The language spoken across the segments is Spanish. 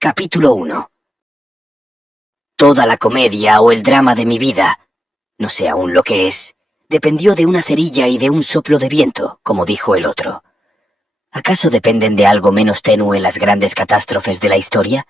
Capítulo 1. Toda la comedia o el drama de mi vida, no sé aún lo que es, dependió de una cerilla y de un soplo de viento, como dijo el otro. ¿Acaso dependen de algo menos tenue las grandes catástrofes de la historia?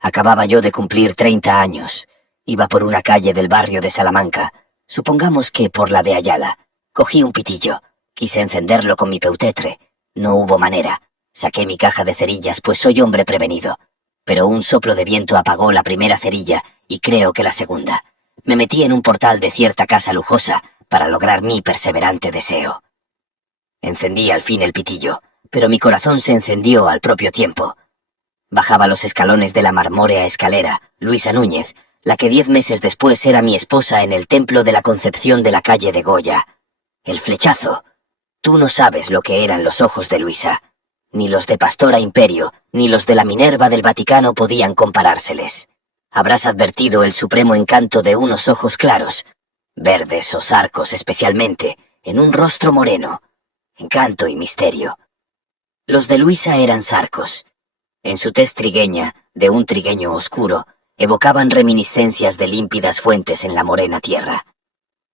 Acababa yo de cumplir 30 años. Iba por una calle del barrio de Salamanca, supongamos que por la de Ayala. Cogí un pitillo, quise encenderlo con mi peutetre. No hubo manera. Saqué mi caja de cerillas, pues soy hombre prevenido. Pero un soplo de viento apagó la primera cerilla y creo que la segunda. Me metí en un portal de cierta casa lujosa para lograr mi perseverante deseo. Encendí al fin el pitillo, pero mi corazón se encendió al propio tiempo. Bajaba los escalones de la marmórea escalera, Luisa Núñez, la que 10 meses después era mi esposa en el templo de la Concepción de la calle de Goya. El flechazo. Tú no sabes lo que eran los ojos de Luisa. Ni los de Pastora Imperio, ni los de la Minerva del Vaticano podían comparárseles. Habrás advertido el supremo encanto de unos ojos claros, verdes o zarcos especialmente, en un rostro moreno. Encanto y misterio. Los de Luisa eran zarcos. En su tez trigueña, de un trigueño oscuro, evocaban reminiscencias de límpidas fuentes en la morena tierra.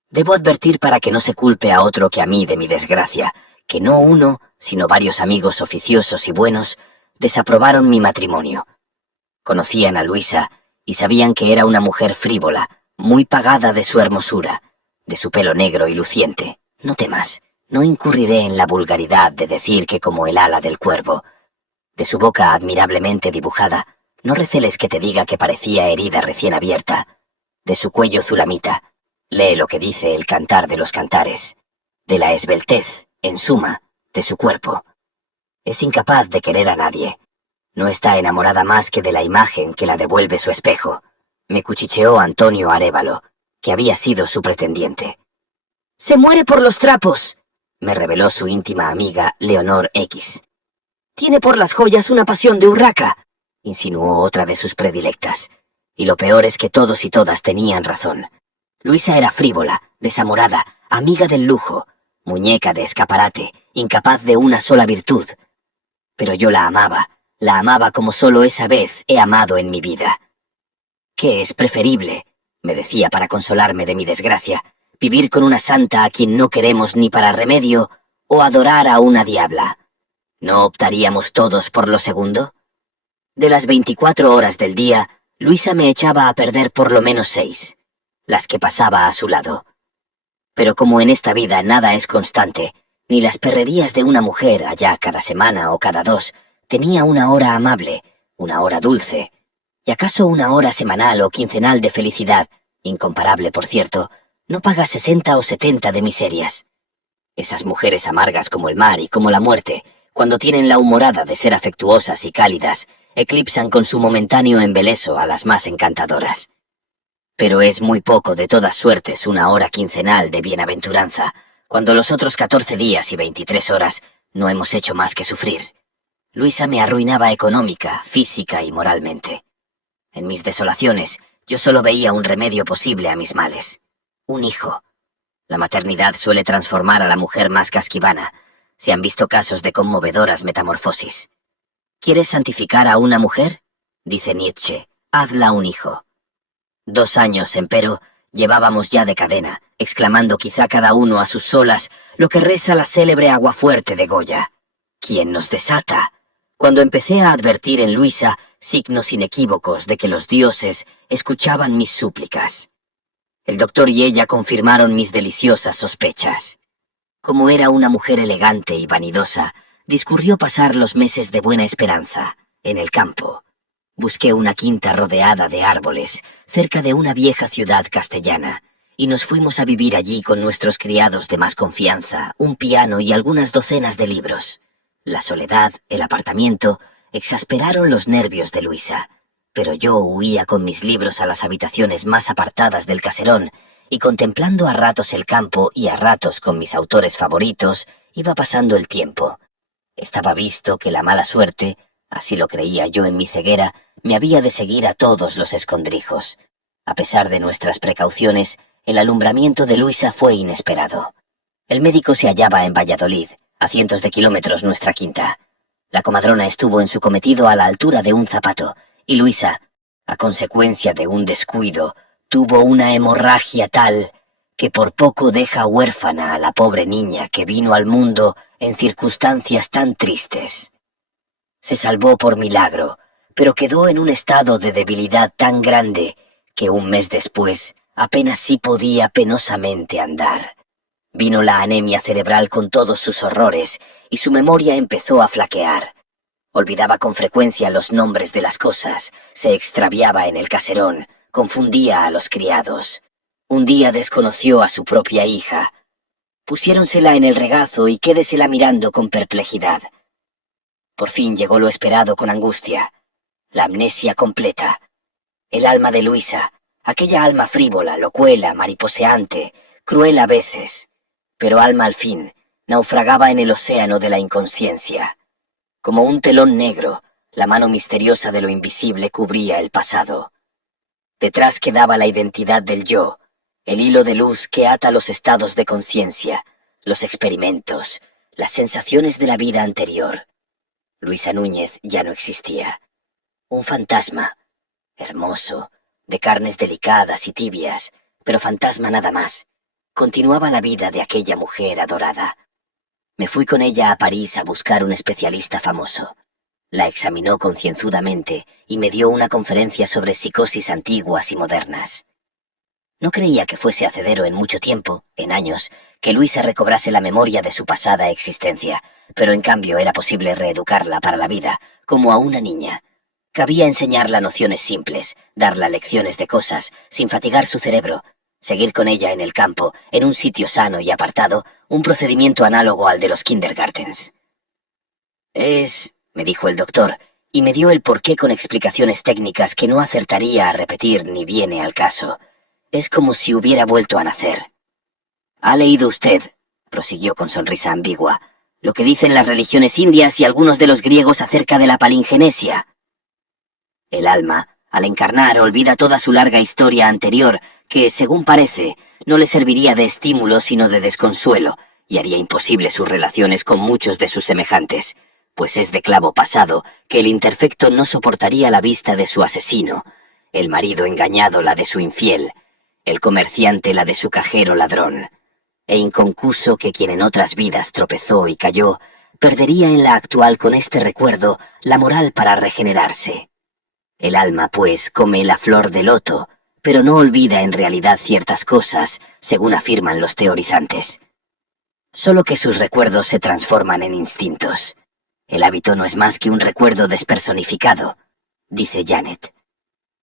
Debo advertir para que no se culpe a otro que a mí de mi desgracia, que no uno, sino varios amigos oficiosos y buenos, desaprobaron mi matrimonio. Conocían a Luisa y sabían que era una mujer frívola, muy pagada de su hermosura, de su pelo negro y luciente. No temas, no incurriré en la vulgaridad de decir que como el ala del cuervo. De su boca admirablemente dibujada, no receles que te diga que parecía herida recién abierta. De su cuello zulamita, lee lo que dice el Cantar de los Cantares. De la esbeltez, en suma, de su cuerpo. Es incapaz de querer a nadie. No está enamorada más que de la imagen que la devuelve su espejo. Me cuchicheó Antonio Arévalo, que había sido su pretendiente. «¡Se muere por los trapos!», me reveló su íntima amiga Leonor X. «Tiene por las joyas una pasión de urraca», insinuó otra de sus predilectas. Y lo peor es que todos y todas tenían razón. Luisa era frívola, desamorada, amiga del lujo, muñeca de escaparate, incapaz de una sola virtud. Pero yo la amaba como solo esa vez he amado en mi vida. ¿Qué es preferible?, me decía para consolarme de mi desgracia, vivir con una santa a quien no queremos ni para remedio, o adorar a una diabla. ¿No optaríamos todos por lo segundo? De las 24 horas del día, Luisa me echaba a perder por lo menos 6, las que pasaba a su lado. Pero como en esta vida nada es constante, ni las perrerías de una mujer allá cada semana o cada 2, tenía una hora amable, una hora dulce, y acaso una hora semanal o quincenal de felicidad, incomparable por cierto, no paga 60 o 70 de miserias. Esas mujeres amargas como el mar y como la muerte, cuando tienen la humorada de ser afectuosas y cálidas, eclipsan con su momentáneo embeleso a las más encantadoras. Pero es muy poco de todas suertes una hora quincenal de bienaventuranza, cuando los otros 14 días y 23 horas no hemos hecho más que sufrir. Luisa me arruinaba económica, física y moralmente. En mis desolaciones, yo solo veía un remedio posible a mis males. Un hijo. La maternidad suele transformar a la mujer más casquivana. Se han visto casos de conmovedoras metamorfosis. ¿Quieres santificar a una mujer?, dice Nietzsche. Hazla un hijo. 2 años, empero, llevábamos ya de cadena, exclamando quizá cada uno a sus solas lo que reza la célebre aguafuerte de Goya. ¿Quién nos desata? Cuando empecé a advertir en Luisa signos inequívocos de que los dioses escuchaban mis súplicas. El doctor y ella confirmaron mis deliciosas sospechas. Como era una mujer elegante y vanidosa, discurrió pasar los meses de buena esperanza, en el campo. Busqué una quinta rodeada de árboles, cerca de una vieja ciudad castellana, y nos fuimos a vivir allí con nuestros criados de más confianza, un piano y algunas docenas de libros. La soledad, el apartamiento, exasperaron los nervios de Luisa, pero yo huía con mis libros a las habitaciones más apartadas del caserón, y contemplando a ratos el campo y a ratos con mis autores favoritos, iba pasando el tiempo. Estaba visto que la mala suerte, así lo creía yo en mi ceguera, me había de seguir a todos los escondrijos. A pesar de nuestras precauciones, el alumbramiento de Luisa fue inesperado. El médico se hallaba en Valladolid, a cientos de kilómetros nuestra quinta. La comadrona estuvo en su cometido a la altura de un zapato, y Luisa, a consecuencia de un descuido, tuvo una hemorragia tal que por poco deja huérfana a la pobre niña que vino al mundo en circunstancias tan tristes. Se salvó por milagro, pero quedó en un estado de debilidad tan grande que un mes después apenas sí podía penosamente andar. Vino la anemia cerebral con todos sus horrores y su memoria empezó a flaquear. Olvidaba con frecuencia los nombres de las cosas, se extraviaba en el caserón, confundía a los criados. Un día desconoció a su propia hija. Pusiéronsela en el regazo y quédesela mirando con perplejidad. Por fin llegó lo esperado con angustia, la amnesia completa. El alma de Luisa, aquella alma frívola, locuela, mariposeante, cruel a veces, pero alma al fin, naufragaba en el océano de la inconsciencia. Como un telón negro, la mano misteriosa de lo invisible cubría el pasado. Detrás quedaba la identidad del yo, el hilo de luz que ata los estados de conciencia, los experimentos, las sensaciones de la vida anterior. Luisa Núñez ya no existía. Un fantasma, hermoso, de carnes delicadas y tibias, pero fantasma nada más, continuaba la vida de aquella mujer adorada. Me fui con ella a París a buscar un especialista famoso. La examinó concienzudamente y me dio una conferencia sobre psicosis antiguas y modernas. No creía que fuese hacedero en mucho tiempo, en años, que Luisa recobrase la memoria de su pasada existencia, pero en cambio era posible reeducarla para la vida, como a una niña. Cabía enseñarla nociones simples, darla lecciones de cosas, sin fatigar su cerebro, seguir con ella en el campo, en un sitio sano y apartado, un procedimiento análogo al de los kindergartens. Me dijo el doctor, y me dio el porqué con explicaciones técnicas que no acertaría a repetir ni viene al caso. Es como si hubiera vuelto a nacer. «¿Ha leído usted», prosiguió con sonrisa ambigua, «lo que dicen las religiones indias y algunos de los griegos acerca de la palingenesia?» El alma, al encarnar, olvida toda su larga historia anterior, que, según parece, no le serviría de estímulo sino de desconsuelo, y haría imposible sus relaciones con muchos de sus semejantes, pues es de clavo pasado que el imperfecto no soportaría la vista de su asesino, el marido engañado la de su infiel, el comerciante la de su cajero ladrón, e inconcuso que quien en otras vidas tropezó y cayó, perdería en la actual con este recuerdo la moral para regenerarse. El alma, pues, come la flor de loto, pero no olvida en realidad ciertas cosas, según afirman los teorizantes. Solo que sus recuerdos se transforman en instintos. El hábito no es más que un recuerdo despersonificado, dice Janet.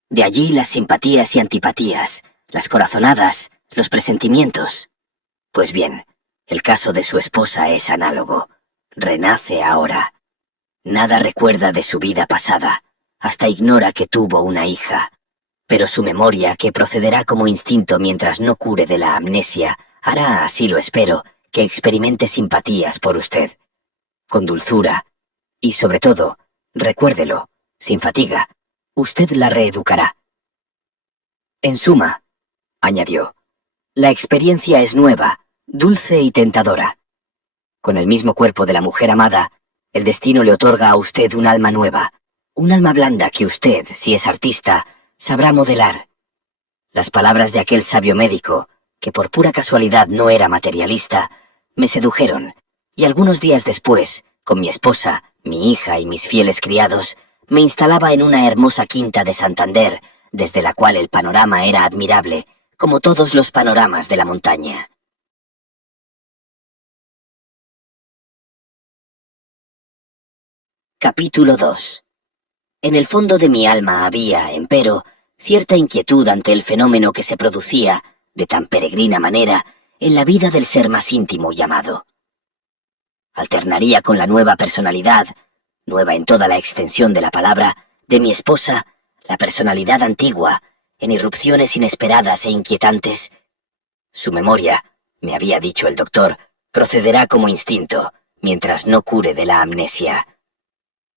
De allí las simpatías y antipatías, las corazonadas, los presentimientos. Pues bien, el caso de su esposa es análogo. Renace ahora. Nada recuerda de su vida pasada, hasta ignora que tuvo una hija. Pero su memoria, que procederá como instinto mientras no cure de la amnesia, hará, así lo espero, que experimente simpatías por usted. Con dulzura. Y sobre todo, recuérdelo, sin fatiga, usted la reeducará. En suma, añadió, la experiencia es nueva, dulce y tentadora. Con el mismo cuerpo de la mujer amada, el destino le otorga a usted un alma nueva, un alma blanda que usted, si es artista, sabrá modelar. Las palabras de aquel sabio médico, que por pura casualidad no era materialista, me sedujeron, y algunos días después, con mi esposa, mi hija y mis fieles criados, me instalaba en una hermosa quinta de Santander, desde la cual el panorama era admirable, como todos los panoramas de la montaña. Capítulo 2. En el fondo de mi alma había, empero, cierta inquietud ante el fenómeno que se producía, de tan peregrina manera, en la vida del ser más íntimo y amado. Alternaría con la nueva personalidad, nueva en toda la extensión de la palabra, de mi esposa, la personalidad antigua, en irrupciones inesperadas e inquietantes. Su memoria, me había dicho el doctor, procederá como instinto, mientras no cure de la amnesia.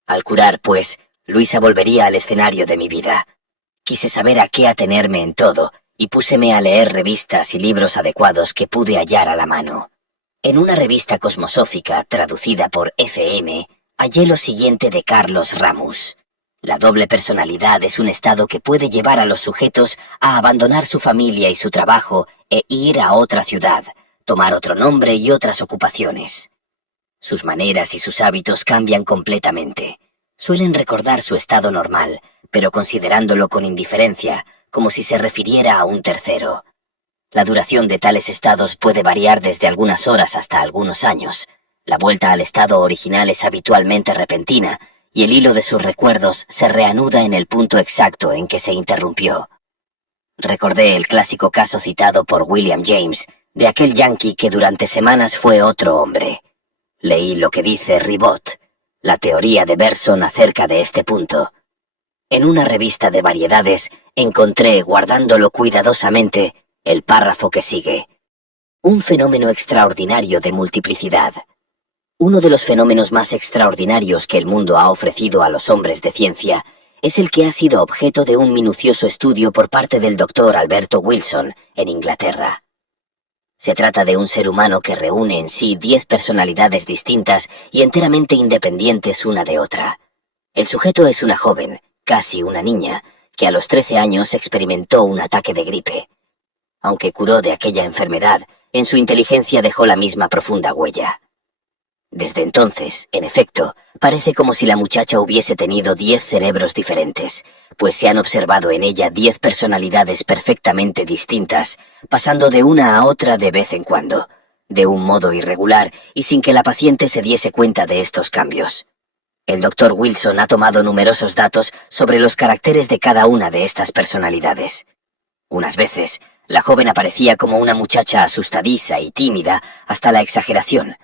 Al curar, pues, Luisa volvería al escenario de mi vida. Quise saber a qué atenerme en todo, y púseme a leer revistas y libros adecuados que pude hallar a la mano. En una revista cosmosófica traducida por F.M., hallé lo siguiente de Carlos Ramus. La doble personalidad es un estado que puede llevar a los sujetos a abandonar su familia y su trabajo e ir a otra ciudad, tomar otro nombre y otras ocupaciones. Sus maneras y sus hábitos cambian completamente. Suelen recordar su estado normal, pero considerándolo con indiferencia, como si se refiriera a un tercero. La duración de tales estados puede variar desde algunas horas hasta algunos años. La vuelta al estado original es habitualmente repentina, y el hilo de sus recuerdos se reanuda en el punto exacto en que se interrumpió. Recordé el clásico caso citado por William James, de aquel yanqui que durante semanas fue otro hombre. Leí lo que dice Ribot, la teoría de Bergson acerca de este punto. En una revista de variedades encontré, guardándolo cuidadosamente, el párrafo que sigue. Un fenómeno extraordinario de multiplicidad. Uno de los fenómenos más extraordinarios que el mundo ha ofrecido a los hombres de ciencia es el que ha sido objeto de un minucioso estudio por parte del doctor Alberto Wilson, en Inglaterra. Se trata de un ser humano que reúne en sí 10 personalidades distintas y enteramente independientes una de otra. El sujeto es una joven, casi una niña, que a los 13 años experimentó un ataque de gripe. Aunque curó de aquella enfermedad, en su inteligencia dejó la misma profunda huella. Desde entonces, en efecto, parece como si la muchacha hubiese tenido 10 cerebros diferentes, pues se han observado en ella 10 personalidades perfectamente distintas, pasando de una a otra de vez en cuando, de un modo irregular y sin que la paciente se diese cuenta de estos cambios. El doctor Wilson ha tomado numerosos datos sobre los caracteres de cada una de estas personalidades. Unas veces, la joven aparecía como una muchacha asustadiza y tímida hasta la exageración.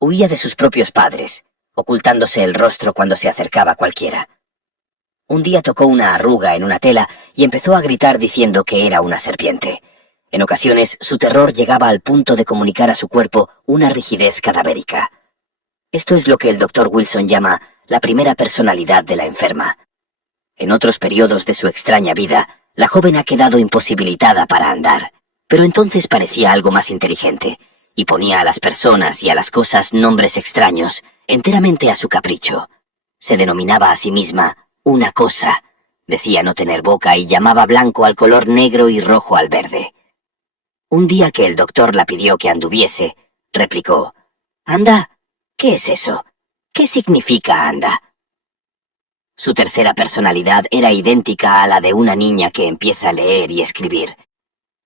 Huía de sus propios padres, ocultándose el rostro cuando se acercaba cualquiera. Un día tocó una arruga en una tela y empezó a gritar diciendo que era una serpiente. En ocasiones, su terror llegaba al punto de comunicar a su cuerpo una rigidez cadavérica. Esto es lo que el doctor Wilson llama la primera personalidad de la enferma. En otros periodos de su extraña vida, la joven ha quedado imposibilitada para andar, pero entonces parecía algo más inteligente, y ponía a las personas y a las cosas nombres extraños, enteramente a su capricho. Se denominaba a sí misma una cosa, decía no tener boca y llamaba blanco al color negro y rojo al verde. Un día que el doctor la pidió que anduviese, replicó: «Anda, ¿qué es eso? ¿Qué significa anda?» Su tercera personalidad era idéntica a la de una niña que empieza a leer y escribir.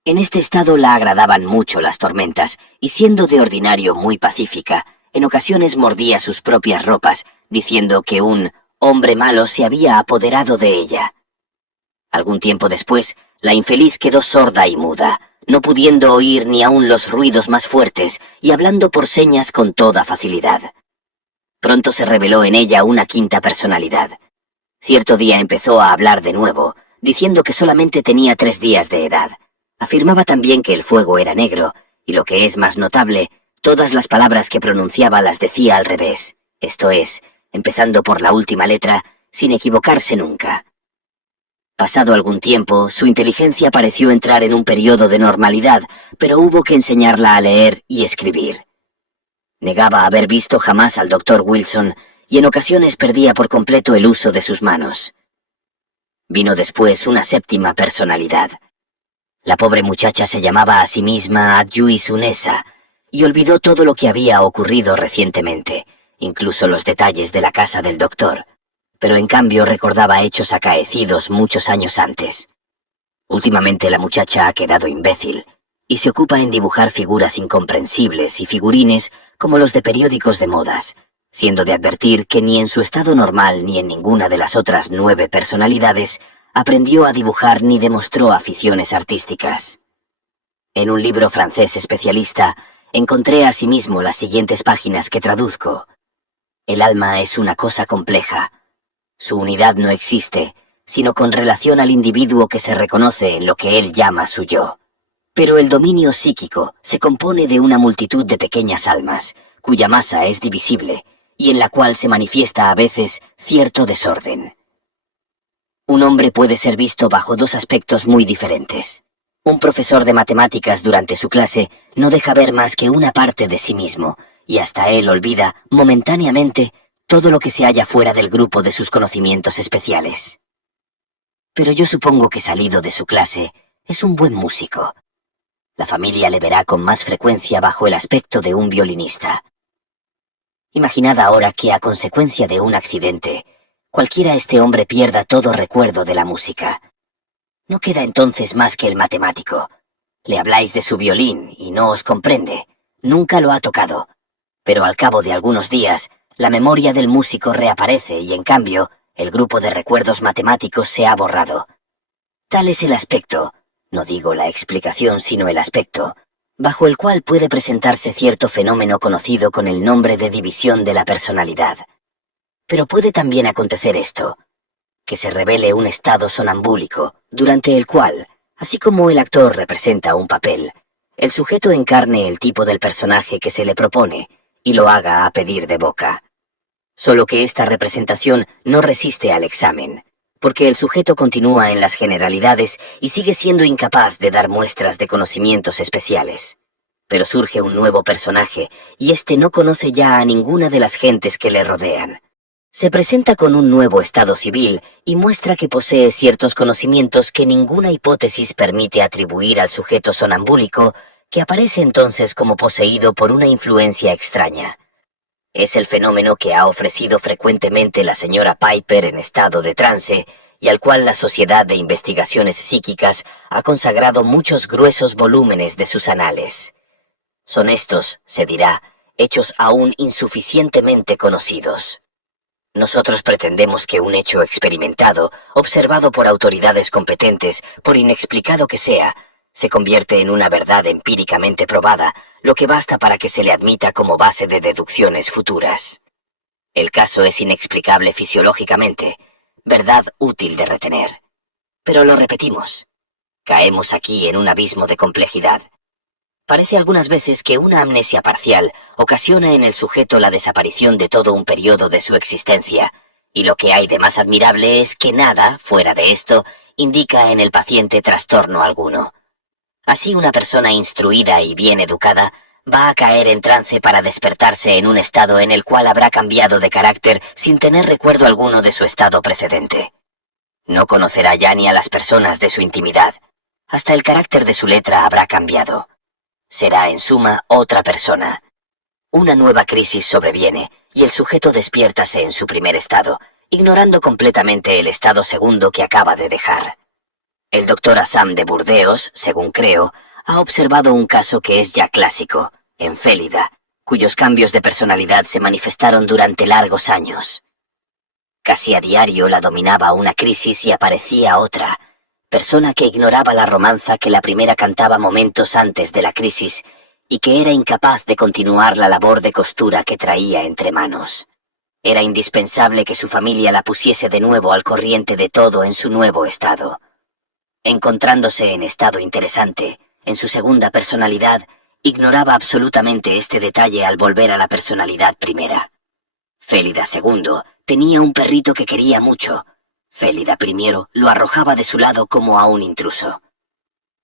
En este estado la agradaban mucho las tormentas, y siendo de ordinario muy pacífica, en ocasiones mordía sus propias ropas, diciendo que un hombre malo se había apoderado de ella. Algún tiempo después, la infeliz quedó sorda y muda, no pudiendo oír ni aun los ruidos más fuertes y hablando por señas con toda facilidad. Pronto se reveló en ella una quinta personalidad. Cierto día empezó a hablar de nuevo, diciendo que solamente tenía 3 días de edad. Afirmaba también que el fuego era negro, y lo que es más notable, todas las palabras que pronunciaba las decía al revés, esto es, empezando por la última letra, sin equivocarse nunca. Pasado algún tiempo, su inteligencia pareció entrar en un periodo de normalidad, pero hubo que enseñarla a leer y escribir. Negaba haber visto jamás al doctor Wilson, y en ocasiones perdía por completo el uso de sus manos. Vino después una séptima personalidad. La pobre muchacha se llamaba a sí misma Adjuis Unesa, y olvidó todo lo que había ocurrido recientemente, incluso los detalles de la casa del doctor, pero en cambio recordaba hechos acaecidos muchos años antes. Últimamente la muchacha ha quedado imbécil, y se ocupa en dibujar figuras incomprensibles y figurines como los de periódicos de modas, siendo de advertir que ni en su estado normal ni en ninguna de las otras 9 personalidades aprendió a dibujar ni demostró aficiones artísticas. En un libro francés especialista encontré asimismo las siguientes páginas que traduzco. El alma es una cosa compleja. Su unidad no existe, sino con relación al individuo que se reconoce en lo que él llama su yo. Pero el dominio psíquico se compone de una multitud de pequeñas almas, cuya masa es divisible, y en la cual se manifiesta a veces cierto desorden. Un hombre puede ser visto bajo 2 aspectos muy diferentes. Un profesor de matemáticas durante su clase no deja ver más que una parte de sí mismo, y hasta él olvida, momentáneamente, todo lo que se halla fuera del grupo de sus conocimientos especiales. Pero yo supongo que salido de su clase, es un buen músico. La familia le verá con más frecuencia bajo el aspecto de un violinista. Imaginad ahora que a consecuencia de un accidente, cualquiera este hombre pierda todo recuerdo de la música. No queda entonces más que el matemático. Le habláis de su violín y no os comprende. Nunca lo ha tocado. Pero al cabo de algunos días, la memoria del músico reaparece y en cambio, el grupo de recuerdos matemáticos se ha borrado. Tal es el aspecto, no digo la explicación sino el aspecto, bajo el cual puede presentarse cierto fenómeno conocido con el nombre de división de la personalidad. Pero puede también acontecer esto, que se revele un estado sonambúlico, durante el cual, así como el actor representa un papel, el sujeto encarne el tipo del personaje que se le propone y lo haga a pedir de boca. Solo que esta representación no resiste al examen, porque el sujeto continúa en las generalidades y sigue siendo incapaz de dar muestras de conocimientos especiales. Pero surge un nuevo personaje, y éste no conoce ya a ninguna de las gentes que le rodean. Se presenta con un nuevo estado civil y muestra que posee ciertos conocimientos que ninguna hipótesis permite atribuir al sujeto sonambúlico, que aparece entonces como poseído por una influencia extraña. Es el fenómeno que ha ofrecido frecuentemente la señora Piper en estado de trance y al cual la Sociedad de Investigaciones Psíquicas ha consagrado muchos gruesos volúmenes de sus anales. Son estos, se dirá, hechos aún insuficientemente conocidos. Nosotros pretendemos que un hecho experimentado, observado por autoridades competentes, por inexplicado que sea, se convierte en una verdad empíricamente probada, lo que basta para que se le admita como base de deducciones futuras. El caso es inexplicable fisiológicamente, verdad útil de retener. Pero lo repetimos. Caemos aquí en un abismo de complejidad. Parece algunas veces que una amnesia parcial ocasiona en el sujeto la desaparición de todo un periodo de su existencia, y lo que hay de más admirable es que nada, fuera de esto, indica en el paciente trastorno alguno. Así una persona instruida y bien educada va a caer en trance para despertarse en un estado en el cual habrá cambiado de carácter sin tener recuerdo alguno de su estado precedente. No conocerá ya ni a las personas de su intimidad. Hasta el carácter de su letra habrá cambiado. Será, en suma, otra persona. Una nueva crisis sobreviene y el sujeto despiértase en su primer estado, ignorando completamente el estado segundo que acaba de dejar. El doctor Assam de Burdeos, según creo, ha observado un caso que es ya clásico, en Félida, cuyos cambios de personalidad se manifestaron durante largos años. Casi a diario la dominaba una crisis y aparecía otra, persona que ignoraba la romanza que la primera cantaba momentos antes de la crisis y que era incapaz de continuar la labor de costura que traía entre manos. Era indispensable que su familia la pusiese de nuevo al corriente de todo en su nuevo estado. Encontrándose en estado interesante, en su segunda personalidad, ignoraba absolutamente este detalle al volver a la personalidad primera. Félida II tenía un perrito que quería mucho. Félida I lo arrojaba de su lado como a un intruso.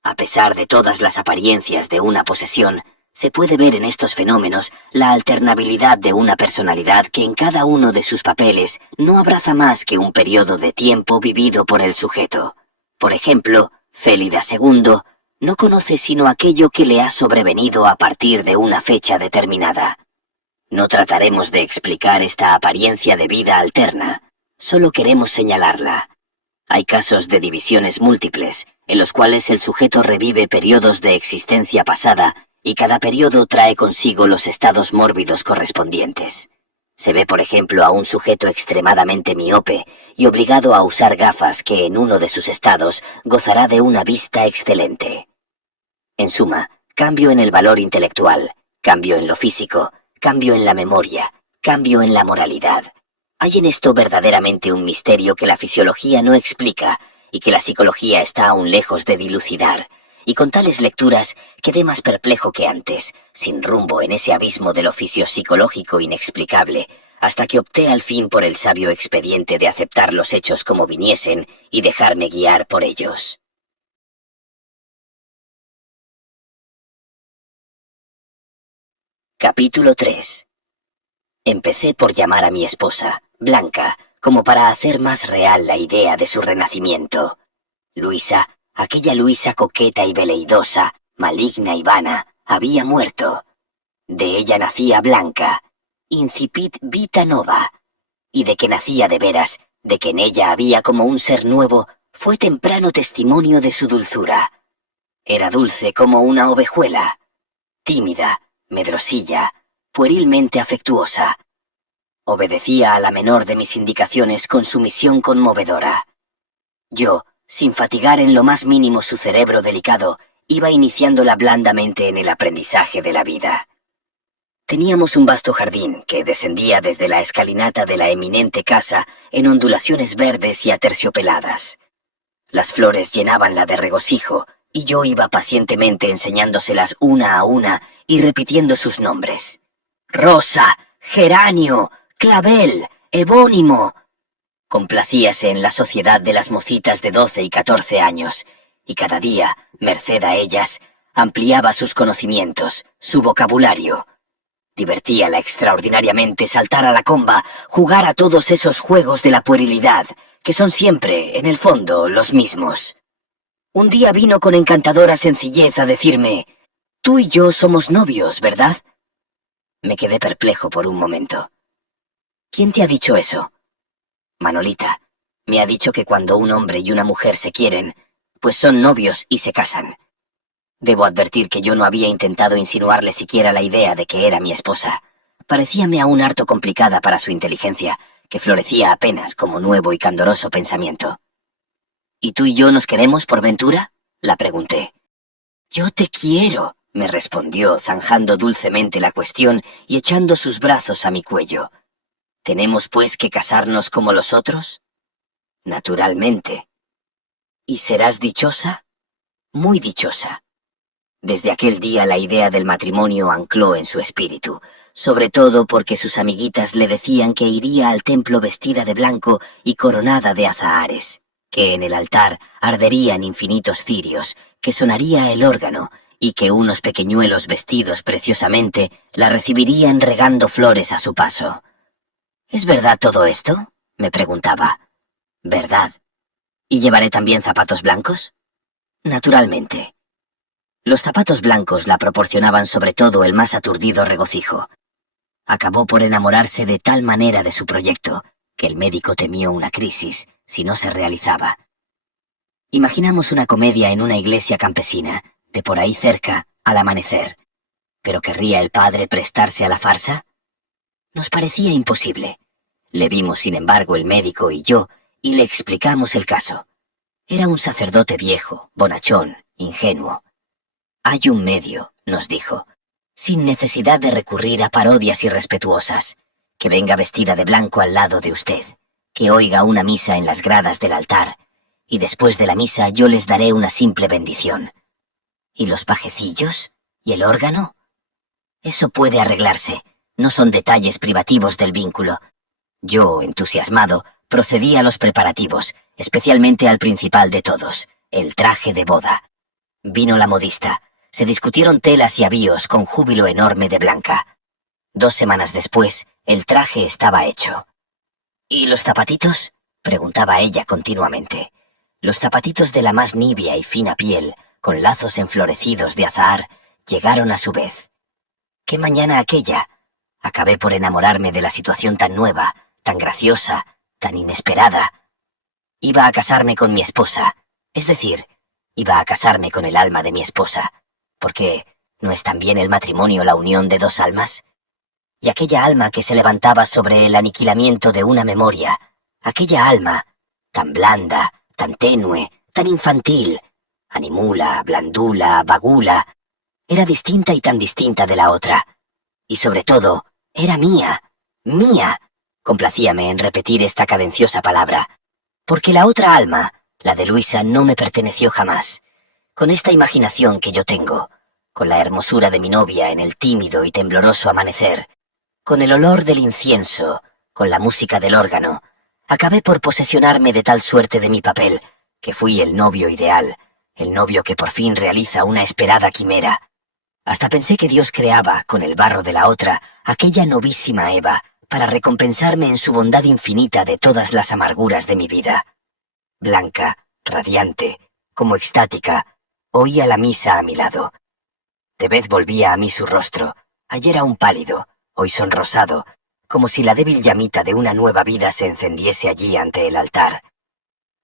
A pesar de todas las apariencias de una posesión, se puede ver en estos fenómenos la alternabilidad de una personalidad que en cada uno de sus papeles no abraza más que un periodo de tiempo vivido por el sujeto. Por ejemplo, Félida II no conoce sino aquello que le ha sobrevenido a partir de una fecha determinada. No trataremos de explicar esta apariencia de vida alterna, solo queremos señalarla. Hay casos de divisiones múltiples, en los cuales el sujeto revive periodos de existencia pasada y cada periodo trae consigo los estados mórbidos correspondientes. Se ve, por ejemplo, a un sujeto extremadamente miope y obligado a usar gafas que en uno de sus estados gozará de una vista excelente. En suma, cambio en el valor intelectual, cambio en lo físico, cambio en la memoria, cambio en la moralidad. Hay en esto verdaderamente un misterio que la fisiología no explica y que la psicología está aún lejos de dilucidar, y con tales lecturas quedé más perplejo que antes, sin rumbo en ese abismo del oficio psicológico inexplicable, hasta que opté al fin por el sabio expediente de aceptar los hechos como viniesen y dejarme guiar por ellos. Capítulo 3. Empecé por llamar a mi esposa, Blanca, como para hacer más real la idea de su renacimiento. Luisa, aquella Luisa coqueta y veleidosa, maligna y vana, había muerto. De ella nacía Blanca, incipit vita nova, y de que nacía de veras, de que en ella había como un ser nuevo, fue temprano testimonio de su dulzura. Era dulce como una ovejuela, tímida, medrosilla, puerilmente afectuosa. Obedecía a la menor de mis indicaciones con sumisión conmovedora. Yo, sin fatigar en lo más mínimo su cerebro delicado, iba iniciándola blandamente en el aprendizaje de la vida. Teníamos un vasto jardín que descendía desde la escalinata de la eminente casa en ondulaciones verdes y aterciopeladas. Las flores llenábanla de regocijo, y yo iba pacientemente enseñándoselas una a una y repitiendo sus nombres. Rosa, geranio, clavel, ebónimo. Complacíase en la sociedad de las mocitas de 12 y 14 años, y cada día, merced a ellas, ampliaba sus conocimientos, su vocabulario. Divertíala extraordinariamente saltar a la comba, jugar a todos esos juegos de la puerilidad, que son siempre, en el fondo, los mismos. Un día vino con encantadora sencillez a decirme: «Tú y yo somos novios, ¿verdad?» Me quedé perplejo por un momento. «¿Quién te ha dicho eso?» «Manolita. Me ha dicho que cuando un hombre y una mujer se quieren, pues son novios y se casan». Debo advertir que yo no había intentado insinuarle siquiera la idea de que era mi esposa. Parecíame aún harto complicada para su inteligencia, que florecía apenas como nuevo y candoroso pensamiento. «¿Y tú y yo nos queremos por ventura?», la pregunté. «Yo te quiero», me respondió, zanjando dulcemente la cuestión y echando sus brazos a mi cuello. «¿Tenemos, pues, que casarnos como los otros?» «Naturalmente». «¿Y serás dichosa?» «Muy dichosa». Desde aquel día la idea del matrimonio ancló en su espíritu, sobre todo porque sus amiguitas le decían que iría al templo vestida de blanco y coronada de azahares, que en el altar arderían infinitos cirios, que sonaría el órgano, y que unos pequeñuelos vestidos preciosamente la recibirían regando flores a su paso. «¿Es verdad todo esto?», me preguntaba. «Verdad. ¿Y llevaré también zapatos blancos?» «Naturalmente». Los zapatos blancos la proporcionaban sobre todo el más aturdido regocijo. Acabó por enamorarse de tal manera de su proyecto que el médico temió una crisis si no se realizaba. Imaginamos una comedia en una iglesia campesina, de por ahí cerca, al amanecer. ¿Pero querría el padre prestarse a la farsa? Nos parecía imposible. Le vimos, sin embargo, el médico y yo, y le explicamos el caso. Era un sacerdote viejo, bonachón, ingenuo. «Hay un medio», nos dijo, «sin necesidad de recurrir a parodias irrespetuosas. Que venga vestida de blanco al lado de usted, que oiga una misa en las gradas del altar, y después de la misa yo les daré una simple bendición. ¿Y los pajecillos? ¿Y el órgano? Eso puede arreglarse, no son detalles privativos del vínculo». Yo, entusiasmado, procedí a los preparativos, especialmente al principal de todos, el traje de boda. Vino la modista. Se discutieron telas y avíos con júbilo enorme de Blanca. 2 semanas después, el traje estaba hecho. «¿Y los zapatitos?», preguntaba ella continuamente. Los zapatitos de la más nibia y fina piel, con lazos enflorecidos de azahar, llegaron a su vez. ¿Qué mañana aquella? Acabé por enamorarme de la situación tan nueva, tan graciosa, tan inesperada. Iba a casarme con mi esposa, es decir, iba a casarme con el alma de mi esposa, porque ¿no es también el matrimonio la unión de 2 almas? Y aquella alma que se levantaba sobre el aniquilamiento de una memoria, aquella alma, tan blanda, tan tenue, tan infantil, animula, blandula, vagula, era distinta y tan distinta de la otra. Y sobre todo, era mía, mía. Complacíame en repetir esta cadenciosa palabra, porque la otra alma, la de Luisa, no me perteneció jamás. Con esta imaginación que yo tengo, con la hermosura de mi novia en el tímido y tembloroso amanecer, con el olor del incienso, con la música del órgano, acabé por posesionarme de tal suerte de mi papel, que fui el novio ideal, el novio que por fin realiza una esperada quimera. Hasta pensé que Dios creaba, con el barro de la otra, aquella novísima Eva, para recompensarme en su bondad infinita de todas las amarguras de mi vida. Blanca, radiante, como extática, oía la misa a mi lado. De vez volvía a mí su rostro, ayer aún pálido, hoy sonrosado, como si la débil llamita de una nueva vida se encendiese allí ante el altar.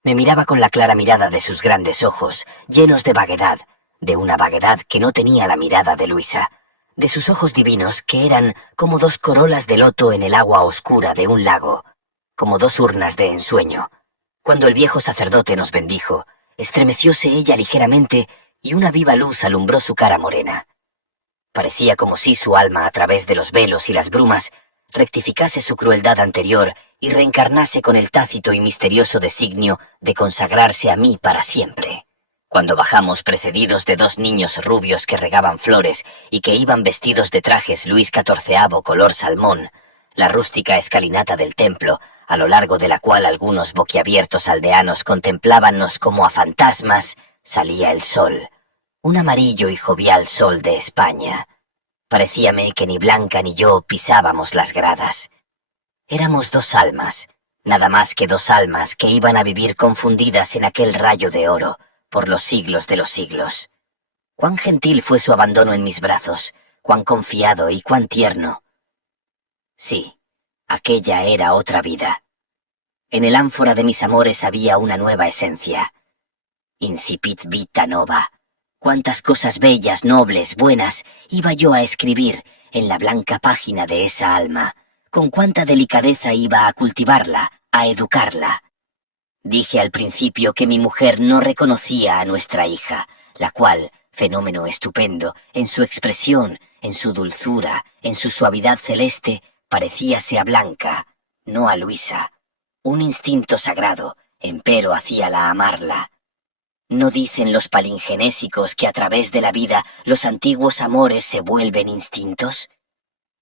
Me miraba con la clara mirada de sus grandes ojos, llenos de vaguedad, de una vaguedad que no tenía la mirada de Luisa, de sus ojos divinos que eran como dos corolas de loto en el agua oscura de un lago, como dos urnas de ensueño. Cuando el viejo sacerdote nos bendijo, estremecióse ella ligeramente y una viva luz alumbró su cara morena. Parecía como si su alma, a través de los velos y las brumas, rectificase su crueldad anterior y reencarnase con el tácito y misterioso designio de consagrarse a mí para siempre. Cuando bajamos precedidos de dos niños rubios que regaban flores y que iban vestidos de trajes Luis XIV color salmón, la rústica escalinata del templo, a lo largo de la cual algunos boquiabiertos aldeanos contemplábannos como a fantasmas, salía el sol, un amarillo y jovial sol de España. Parecíame que ni Blanca ni yo pisábamos las gradas. Éramos dos almas, nada más que dos almas que iban a vivir confundidas en aquel rayo de oro, por los siglos de los siglos. Cuán gentil fue su abandono en mis brazos, cuán confiado y cuán tierno. Sí, aquella era otra vida. En el ánfora de mis amores había una nueva esencia. Incipit vita nova. Cuántas cosas bellas, nobles, buenas iba yo a escribir en la blanca página de esa alma, con cuánta delicadeza iba a cultivarla, a educarla. Dije al principio que mi mujer no reconocía a nuestra hija, la cual, fenómeno estupendo, en su expresión, en su dulzura, en su suavidad celeste, parecíase a Blanca, no a Luisa. Un instinto sagrado, empero hacíala amarla. ¿No dicen los palingenésicos que a través de la vida los antiguos amores se vuelven instintos?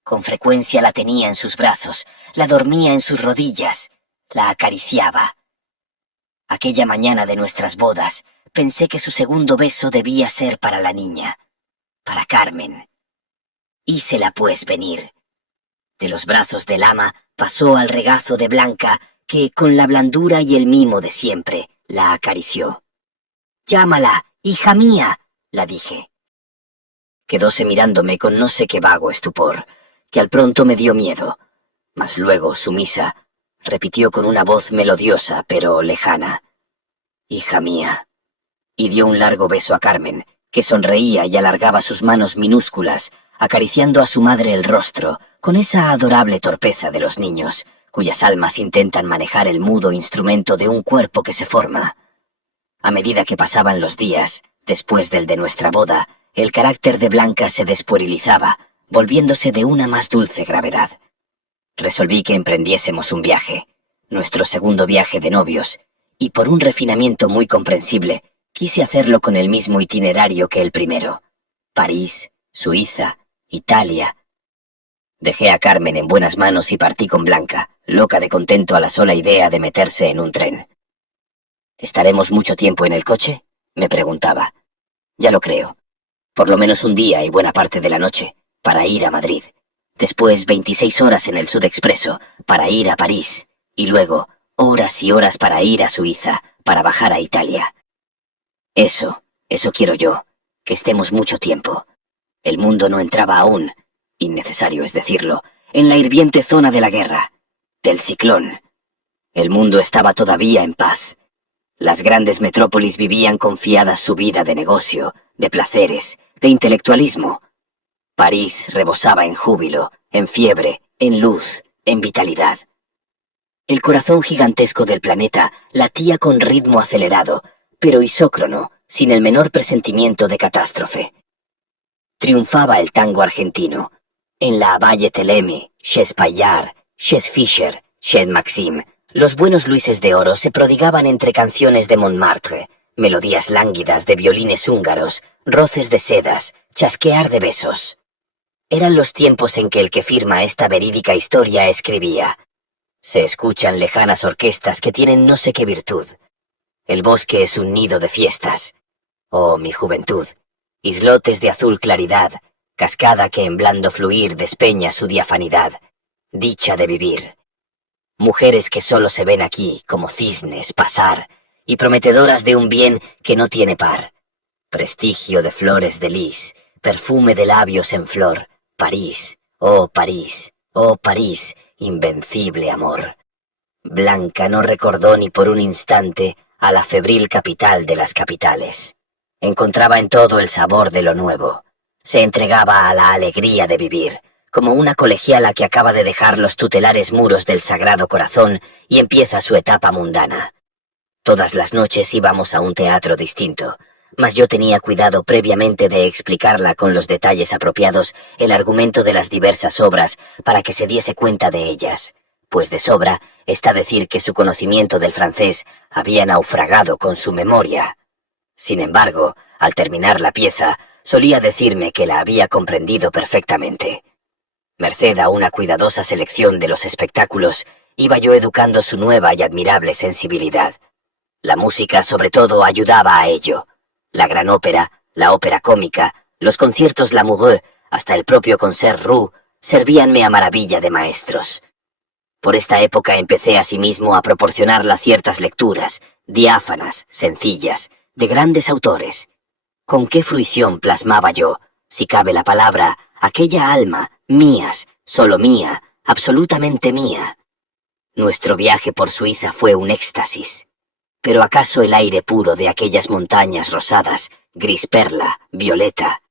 Con frecuencia la tenía en sus brazos, la dormía en sus rodillas, la acariciaba. Aquella mañana de nuestras bodas, pensé que su segundo beso debía ser para la niña, para Carmen. Hícela pues venir. De los brazos del ama pasó al regazo de Blanca, que, con la blandura y el mimo de siempre, la acarició. «Llámala, hija mía», la dije. Quedóse mirándome con no sé qué vago estupor, que al pronto me dio miedo, mas luego, sumisa, repitió con una voz melodiosa pero lejana: «Hija mía», y dio un largo beso a Carmen, que sonreía y alargaba sus manos minúsculas, acariciando a su madre el rostro, con esa adorable torpeza de los niños, cuyas almas intentan manejar el mudo instrumento de un cuerpo que se forma. A medida que pasaban los días, después del de nuestra boda, el carácter de Blanca se despuerilizaba, volviéndose de una más dulce gravedad. Resolví que emprendiésemos un viaje, nuestro segundo viaje de novios, y por un refinamiento muy comprensible, quise hacerlo con el mismo itinerario que el primero: París, Suiza, Italia. Dejé a Carmen en buenas manos y partí con Blanca, loca de contento a la sola idea de meterse en un tren. «¿Estaremos mucho tiempo en el coche?», me preguntaba. «Ya lo creo. Por lo menos un día y buena parte de la noche, para ir a Madrid. Después 26 horas en el Sudexpreso, para ir a París. Y luego, horas y horas para ir a Suiza, para bajar a Italia. Eso quiero yo, que estemos mucho tiempo. El mundo no entraba aún, innecesario es decirlo, en la hirviente zona de la guerra, del ciclón. El mundo estaba todavía en paz. Las grandes metrópolis vivían confiadas su vida de negocio, de placeres, de intelectualismo. París rebosaba en júbilo, en fiebre, en luz, en vitalidad. El corazón gigantesco del planeta latía con ritmo acelerado, pero isócrono, sin el menor presentimiento de catástrofe. Triunfaba el tango argentino. En la Valle Teleme, chez Paillard, chez Fischer, chez Maxime, los buenos luises de oro se prodigaban entre canciones de Montmartre, melodías lánguidas de violines húngaros, roces de sedas, chasquear de besos. Eran los tiempos en que el que firma esta verídica historia escribía: «Se escuchan lejanas orquestas que tienen no sé qué virtud. El bosque es un nido de fiestas. Oh, mi juventud, islotes de azul claridad, cascada que en blando fluir despeña su diafanidad. dicha de vivir. Mujeres que solo se ven aquí como cisnes pasar y prometedoras de un bien que no tiene par. Prestigio de flores de lis, perfume de labios en flor. París, oh París, invencible amor. Blanca no recordó ni por un instante a la febril capital de las capitales. Encontraba en todo el sabor de lo nuevo. Se entregaba a la alegría de vivir, como una colegiala que acaba de dejar los tutelares muros del Sagrado Corazón y empieza su etapa mundana. Todas las noches íbamos a un teatro distinto, mas yo tenía cuidado previamente de explicarla con los detalles apropiados el argumento de las diversas obras para que se diese cuenta de ellas, pues de sobra está decir que su conocimiento del francés había naufragado con su memoria. Sin embargo, al terminar la pieza, solía decirme que la había comprendido perfectamente. Merced a una cuidadosa selección de los espectáculos, iba yo educando su nueva y admirable sensibilidad. La música, sobre todo, ayudaba a ello. La gran ópera, la ópera cómica, los conciertos Lamoureux, hasta el propio Concert Roux, servíanme a maravilla de maestros. Por esta época empecé asimismo a proporcionarla ciertas lecturas, diáfanas, sencillas, de grandes autores. Con qué fruición plasmaba yo, si cabe la palabra, aquella alma, mías, solo mía, absolutamente mía. Nuestro viaje por Suiza fue un éxtasis. Pero ¿acaso el aire puro de aquellas montañas rosadas, gris perla, violeta?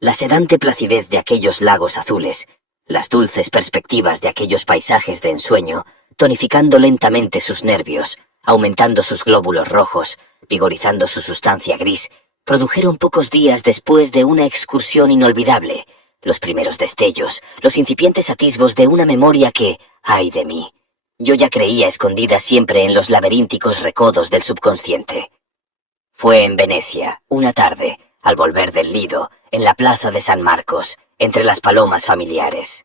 La sedante placidez de aquellos lagos azules, las dulces perspectivas de aquellos paisajes de ensueño, tonificando lentamente sus nervios, aumentando sus glóbulos rojos, vigorizando su sustancia gris, produjeron pocos días después de una excursión inolvidable, los primeros destellos, los incipientes atisbos de una memoria que, ¡ay de mí!, yo ya creía escondida siempre en los laberínticos recodos del subconsciente. Fue en Venecia, una tarde, al volver del Lido, en la plaza de San Marcos, entre las palomas familiares.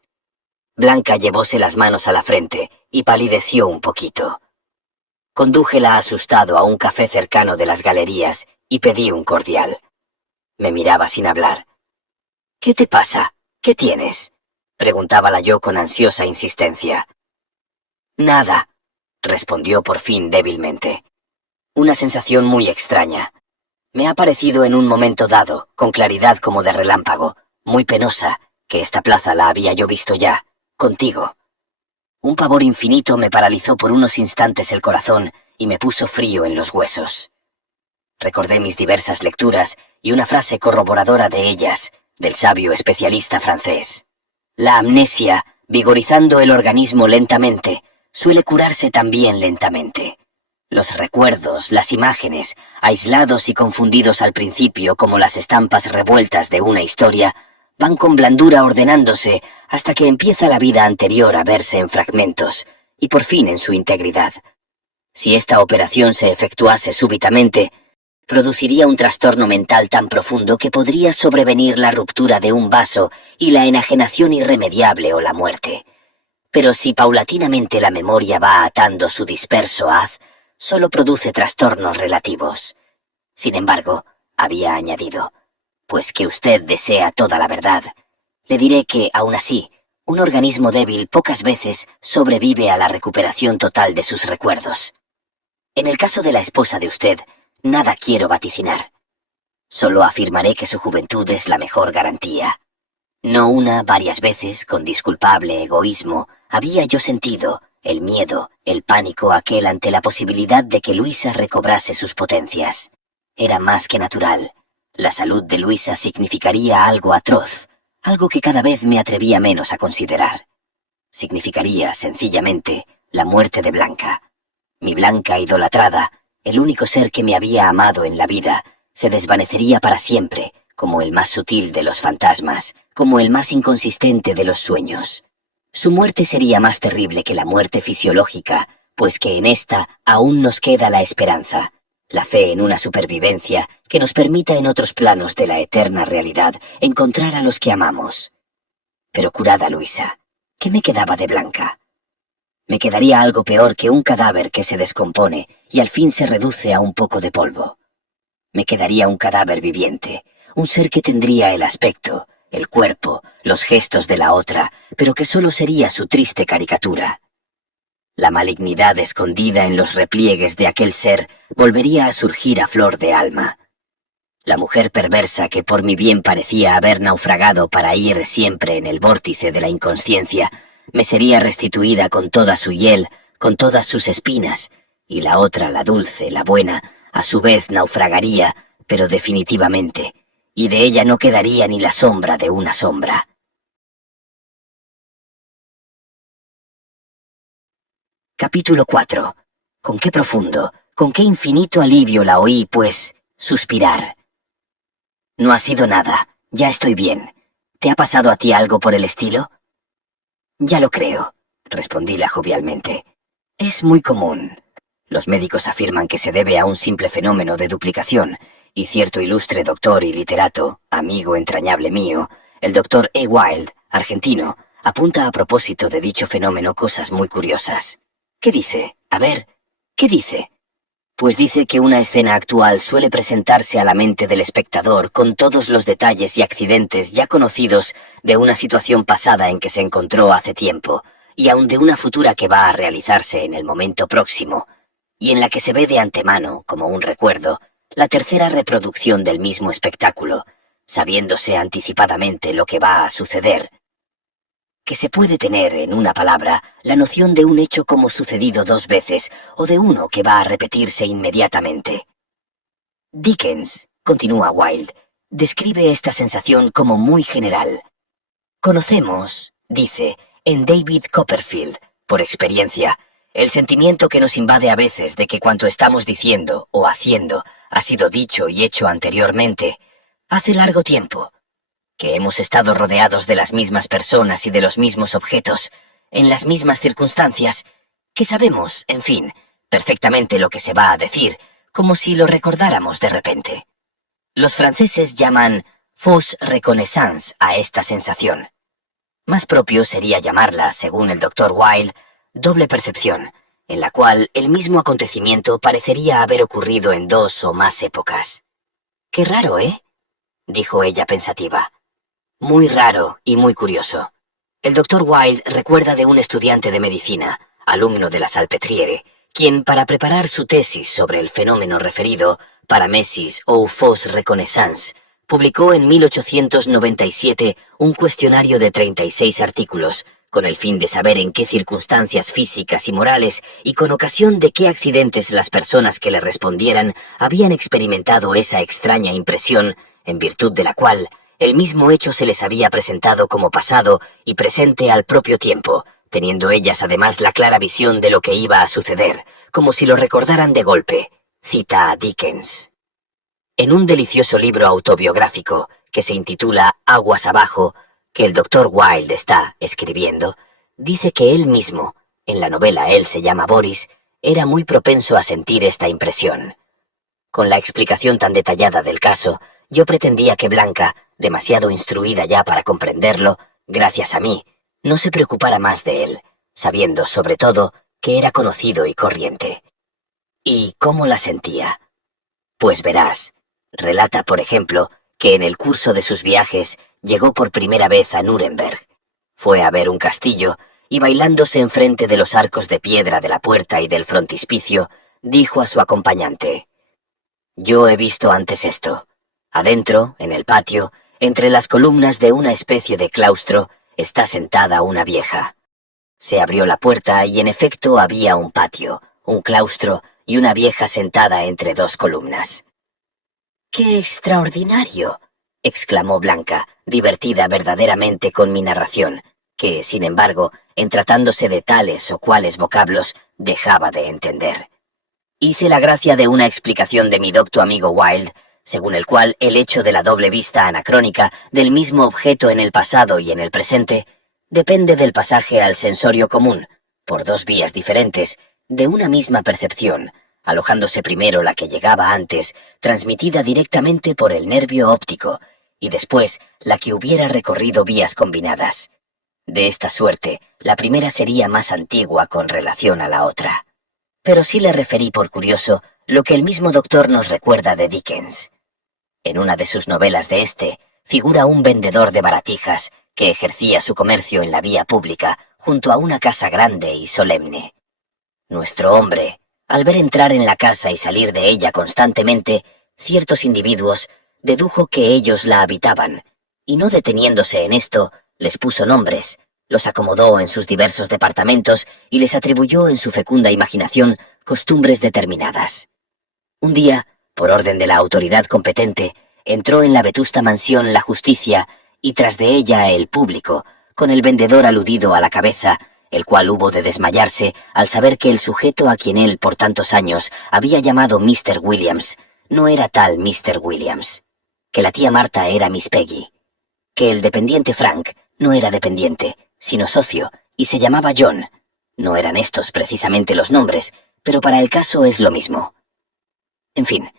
Blanca llevóse las manos a la frente y palideció un poquito. Condújela asustado a un café cercano de las galerías y pedí un cordial. Me miraba sin hablar. «¿Qué te pasa? ¿Qué tienes?», preguntábala yo con ansiosa insistencia. «Nada», respondió por fin débilmente. «Una sensación muy extraña. Me ha parecido en un momento dado, con claridad como de relámpago, muy penosa, que esta plaza la había yo visto ya, contigo. Un pavor infinito me paralizó por unos instantes el corazón y me puso frío en los huesos. Recordé mis diversas lecturas y una frase corroboradora de ellas, del sabio especialista francés. La amnesia, vigorizando el organismo lentamente, suele curarse también lentamente. Los recuerdos, las imágenes, aislados y confundidos al principio como las estampas revueltas de una historia, van con blandura ordenándose hasta que empieza la vida anterior a verse en fragmentos, y por fin en su integridad. Si esta operación se efectuase súbitamente, produciría un trastorno mental tan profundo que podría sobrevenir la ruptura de un vaso y la enajenación irremediable o la muerte. Pero si paulatinamente la memoria va atando su disperso haz, solo produce trastornos relativos. Sin embargo, había añadido, pues que usted desea toda la verdad, le diré que, aun así, un organismo débil pocas veces sobrevive a la recuperación total de sus recuerdos. En el caso de la esposa de usted, nada quiero vaticinar. Solo afirmaré que su juventud es la mejor garantía. No una, varias veces, con disculpable egoísmo, había yo sentido el miedo, el pánico aquel ante la posibilidad de que Luisa recobrase sus potencias. Era más que natural. La salud de Luisa significaría algo atroz, algo que cada vez me atrevía menos a considerar. Significaría, sencillamente, la muerte de Blanca. Mi Blanca idolatrada, el único ser que me había amado en la vida, se desvanecería para siempre, como el más sutil de los fantasmas, como el más inconsistente de los sueños. Su muerte sería más terrible que la muerte fisiológica, pues que en esta aún nos queda la esperanza, la fe en una supervivencia que nos permita en otros planos de la eterna realidad encontrar a los que amamos. Pero curada Luisa, ¿qué me quedaba de Blanca? Me quedaría algo peor que un cadáver que se descompone y al fin se reduce a un poco de polvo. Me quedaría un cadáver viviente, un ser que tendría el aspecto, el cuerpo, los gestos de la otra, pero que solo sería su triste caricatura. La malignidad escondida en los repliegues de aquel ser volvería a surgir a flor de alma. La mujer perversa que por mi bien parecía haber naufragado para ir siempre en el vórtice de la inconsciencia, me sería restituida con toda su hiel, con todas sus espinas, y la otra, la dulce, la buena, a su vez naufragaría, pero definitivamente, y de ella no quedaría ni la sombra de una sombra. Capítulo 4. Con qué profundo, con qué infinito alivio la oí, pues, suspirar. No ha sido nada, ya estoy bien. ¿Te ha pasado a ti algo por el estilo? Ya lo creo, respondíla jovialmente. Es muy común. Los médicos afirman que se debe a un simple fenómeno de duplicación, y cierto ilustre doctor y literato, amigo entrañable mío, el doctor E. Wilde, argentino, apunta a propósito de dicho fenómeno cosas muy curiosas. ¿Qué dice? A ver, ¿qué dice? Pues dice que una escena actual suele presentarse a la mente del espectador con todos los detalles y accidentes ya conocidos de una situación pasada en que se encontró hace tiempo, y aun de una futura que va a realizarse en el momento próximo, y en la que se ve de antemano, como un recuerdo, la tercera reproducción del mismo espectáculo, sabiéndose anticipadamente lo que va a suceder. Que se puede tener, en una palabra, la noción de un hecho como sucedido dos veces, o de uno que va a repetirse inmediatamente. Dickens, continúa Wilde, describe esta sensación como muy general. Conocemos, dice, en David Copperfield, por experiencia, el sentimiento que nos invade a veces de que cuanto estamos diciendo o haciendo ha sido dicho y hecho anteriormente, hace largo tiempo, que hemos estado rodeados de las mismas personas y de los mismos objetos, en las mismas circunstancias, que sabemos, en fin, perfectamente lo que se va a decir, como si lo recordáramos de repente. Los franceses llaman fausse reconnaissance a esta sensación. Más propio sería llamarla, según el doctor Wilde, doble percepción, en la cual el mismo acontecimiento parecería haber ocurrido en dos o más épocas. Qué raro, ¿eh? Dijo ella pensativa. Muy raro y muy curioso. El doctor Wilde recuerda de un estudiante de medicina, alumno de la Salpêtrière, quien, para preparar su tesis sobre el fenómeno referido, paramesis o fausse reconnaissance, publicó en 1897 un cuestionario de 36 artículos, con el fin de saber en qué circunstancias físicas y morales y con ocasión de qué accidentes las personas que le respondieran habían experimentado esa extraña impresión, en virtud de la cual el mismo hecho se les había presentado como pasado y presente al propio tiempo, teniendo ellas además la clara visión de lo que iba a suceder, como si lo recordaran de golpe. Cita a Dickens. En un delicioso libro autobiográfico, que se intitula Aguas abajo, que el doctor Wilde está escribiendo, dice que él mismo, en la novela Él se llama Boris, era muy propenso a sentir esta impresión. Con la explicación tan detallada del caso, yo pretendía que Blanca, demasiado instruida ya para comprenderlo, gracias a mí, no se preocupara más de él, sabiendo, sobre todo, que era conocido y corriente. ¿Y cómo la sentía? Pues verás, relata, por ejemplo, que en el curso de sus viajes llegó por primera vez a Nuremberg. Fue a ver un castillo y, bailándose enfrente de los arcos de piedra de la puerta y del frontispicio, dijo a su acompañante: «Yo he visto antes esto. Adentro, en el patio, entre las columnas de una especie de claustro, está sentada una vieja». Se abrió la puerta y en efecto había un patio, un claustro y una vieja sentada entre dos columnas. «¡Qué extraordinario!», exclamó Blanca, divertida verdaderamente con mi narración, que, sin embargo, en tratándose de tales o cuales vocablos, dejaba de entender. Hice la gracia de una explicación de mi docto amigo Wilde, según el cual el hecho de la doble vista anacrónica del mismo objeto en el pasado y en el presente depende del pasaje al sensorio común, por dos vías diferentes, de una misma percepción, alojándose primero la que llegaba antes, transmitida directamente por el nervio óptico, y después la que hubiera recorrido vías combinadas. De esta suerte, la primera sería más antigua con relación a la otra. Pero sí le referí por curioso lo que el mismo doctor nos recuerda de Dickens. En una de sus novelas de este, figura un vendedor de baratijas que ejercía su comercio en la vía pública junto a una casa grande y solemne. Nuestro hombre, al ver entrar en la casa y salir de ella constantemente ciertos individuos, dedujo que ellos la habitaban, y no deteniéndose en esto, les puso nombres, los acomodó en sus diversos departamentos y les atribuyó en su fecunda imaginación costumbres determinadas. Un día, por orden de la autoridad competente, entró en la vetusta mansión la justicia y tras de ella el público, con el vendedor aludido a la cabeza, el cual hubo de desmayarse al saber que el sujeto a quien él por tantos años había llamado Mr. Williams no era tal Mr. Williams, que la tía Marta era Miss Peggy, que el dependiente Frank no era dependiente, sino socio, y se llamaba John. No eran estos precisamente los nombres, pero para el caso es lo mismo. En fin,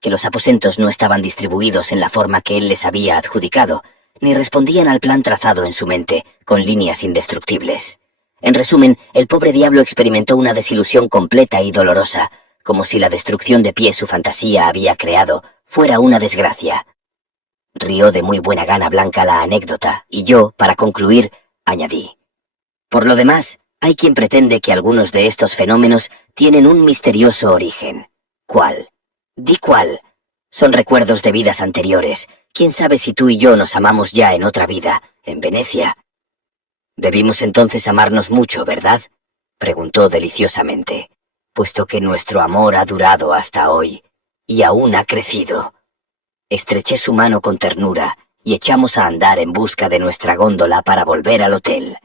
que los aposentos no estaban distribuidos en la forma que él les había adjudicado, ni respondían al plan trazado en su mente, con líneas indestructibles. En resumen, el pobre diablo experimentó una desilusión completa y dolorosa, como si la destrucción de pie su fantasía había creado fuera una desgracia. Rió de muy buena gana Blanca la anécdota, y yo, para concluir, añadí: por lo demás, hay quien pretende que algunos de estos fenómenos tienen un misterioso origen. ¿Cuál? Di cuál. Son recuerdos de vidas anteriores. ¿Quién sabe si tú y yo nos amamos ya en otra vida, en Venecia? Debimos entonces amarnos mucho, ¿verdad? Preguntó deliciosamente, puesto que nuestro amor ha durado hasta hoy, y aún ha crecido. Estreché su mano con ternura, y echamos a andar en busca de nuestra góndola para volver al hotel.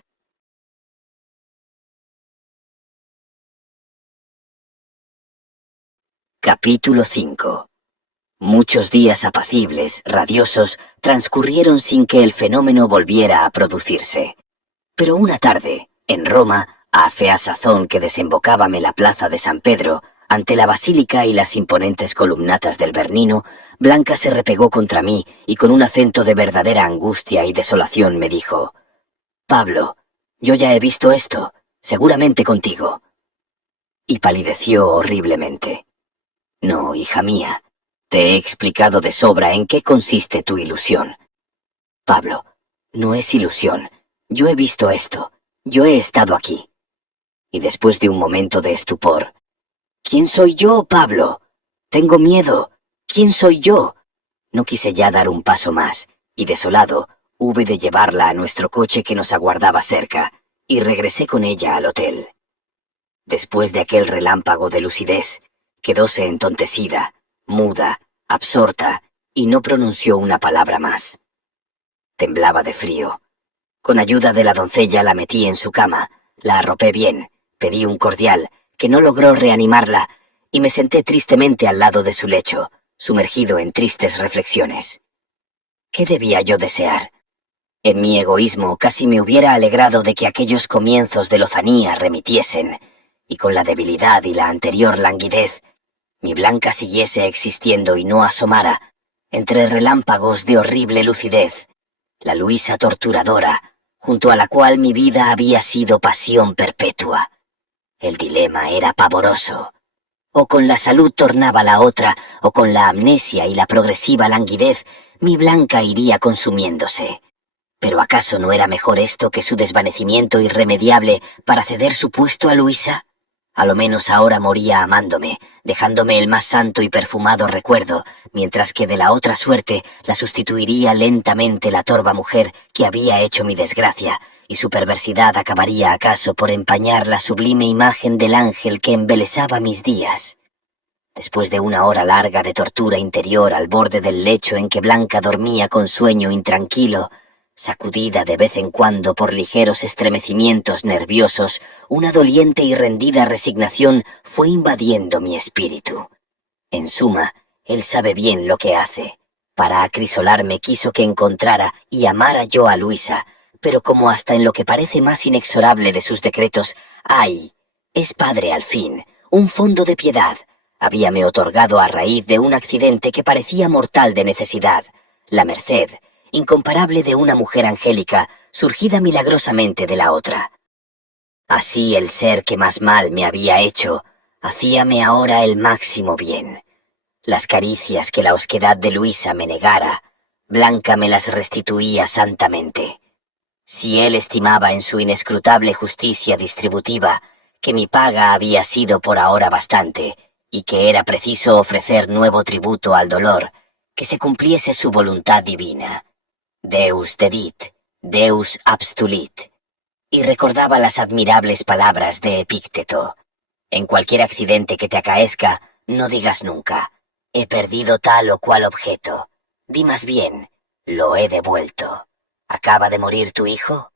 Capítulo 5. Muchos días apacibles, radiosos, transcurrieron sin que el fenómeno volviera a producirse. Pero una tarde, en Roma, a fea sazón que desembocábame la plaza de San Pedro, ante la basílica y las imponentes columnatas del Bernino, Blanca se repegó contra mí y con un acento de verdadera angustia y desolación me dijo: «Pablo, yo ya he visto esto, seguramente contigo». Y palideció horriblemente. «No, hija mía, te he explicado de sobra en qué consiste tu ilusión». «Pablo, no es ilusión. Yo he visto esto. Yo he estado aquí». Y después de un momento de estupor: «¿Quién soy yo, Pablo? Tengo miedo. ¿Quién soy yo?». No quise ya dar un paso más, y desolado, hube de llevarla a nuestro coche que nos aguardaba cerca, y regresé con ella al hotel. Después de aquel relámpago de lucidez, quedóse entontecida, muda, absorta, y no pronunció una palabra más. Temblaba de frío. Con ayuda de la doncella la metí en su cama, la arropé bien, pedí un cordial, que no logró reanimarla, y me senté tristemente al lado de su lecho, sumergido en tristes reflexiones. ¿Qué debía yo desear? En mi egoísmo casi me hubiera alegrado de que aquellos comienzos de lozanía remitiesen, y con la debilidad y la anterior languidez, mi Blanca siguiese existiendo y no asomara, entre relámpagos de horrible lucidez, la Luisa torturadora, junto a la cual mi vida había sido pasión perpetua. El dilema era pavoroso. O con la salud tornaba la otra, o con la amnesia y la progresiva languidez, mi Blanca iría consumiéndose. ¿Pero acaso no era mejor esto que su desvanecimiento irremediable para ceder su puesto a Luisa? A lo menos ahora moría amándome, dejándome el más santo y perfumado recuerdo, mientras que de la otra suerte la sustituiría lentamente la torva mujer que había hecho mi desgracia, y su perversidad acabaría acaso por empañar la sublime imagen del ángel que embelesaba mis días. Después de una hora larga de tortura interior al borde del lecho en que Blanca dormía con sueño intranquilo, sacudida de vez en cuando por ligeros estremecimientos nerviosos, una doliente y rendida resignación fue invadiendo mi espíritu. En suma, él sabe bien lo que hace. Para acrisolarme quiso que encontrara y amara yo a Luisa, pero como hasta en lo que parece más inexorable de sus decretos, ¡ay!, es padre al fin, un fondo de piedad, habíame otorgado a raíz de un accidente que parecía mortal de necesidad, la merced incomparable de una mujer angélica, surgida milagrosamente de la otra. Así el ser que más mal me había hecho, hacíame ahora el máximo bien. Las caricias que la osquedad de Luisa me negara, Blanca me las restituía santamente. Si él estimaba en su inescrutable justicia distributiva que mi paga había sido por ahora bastante y que era preciso ofrecer nuevo tributo al dolor, que se cumpliese su voluntad divina. Deus dedit, Deus abstulit. Y recordaba las admirables palabras de Epícteto. En cualquier accidente que te acaezca, no digas nunca, he perdido tal o cual objeto. Di más bien, lo he devuelto. ¿Acaba de morir tu hijo?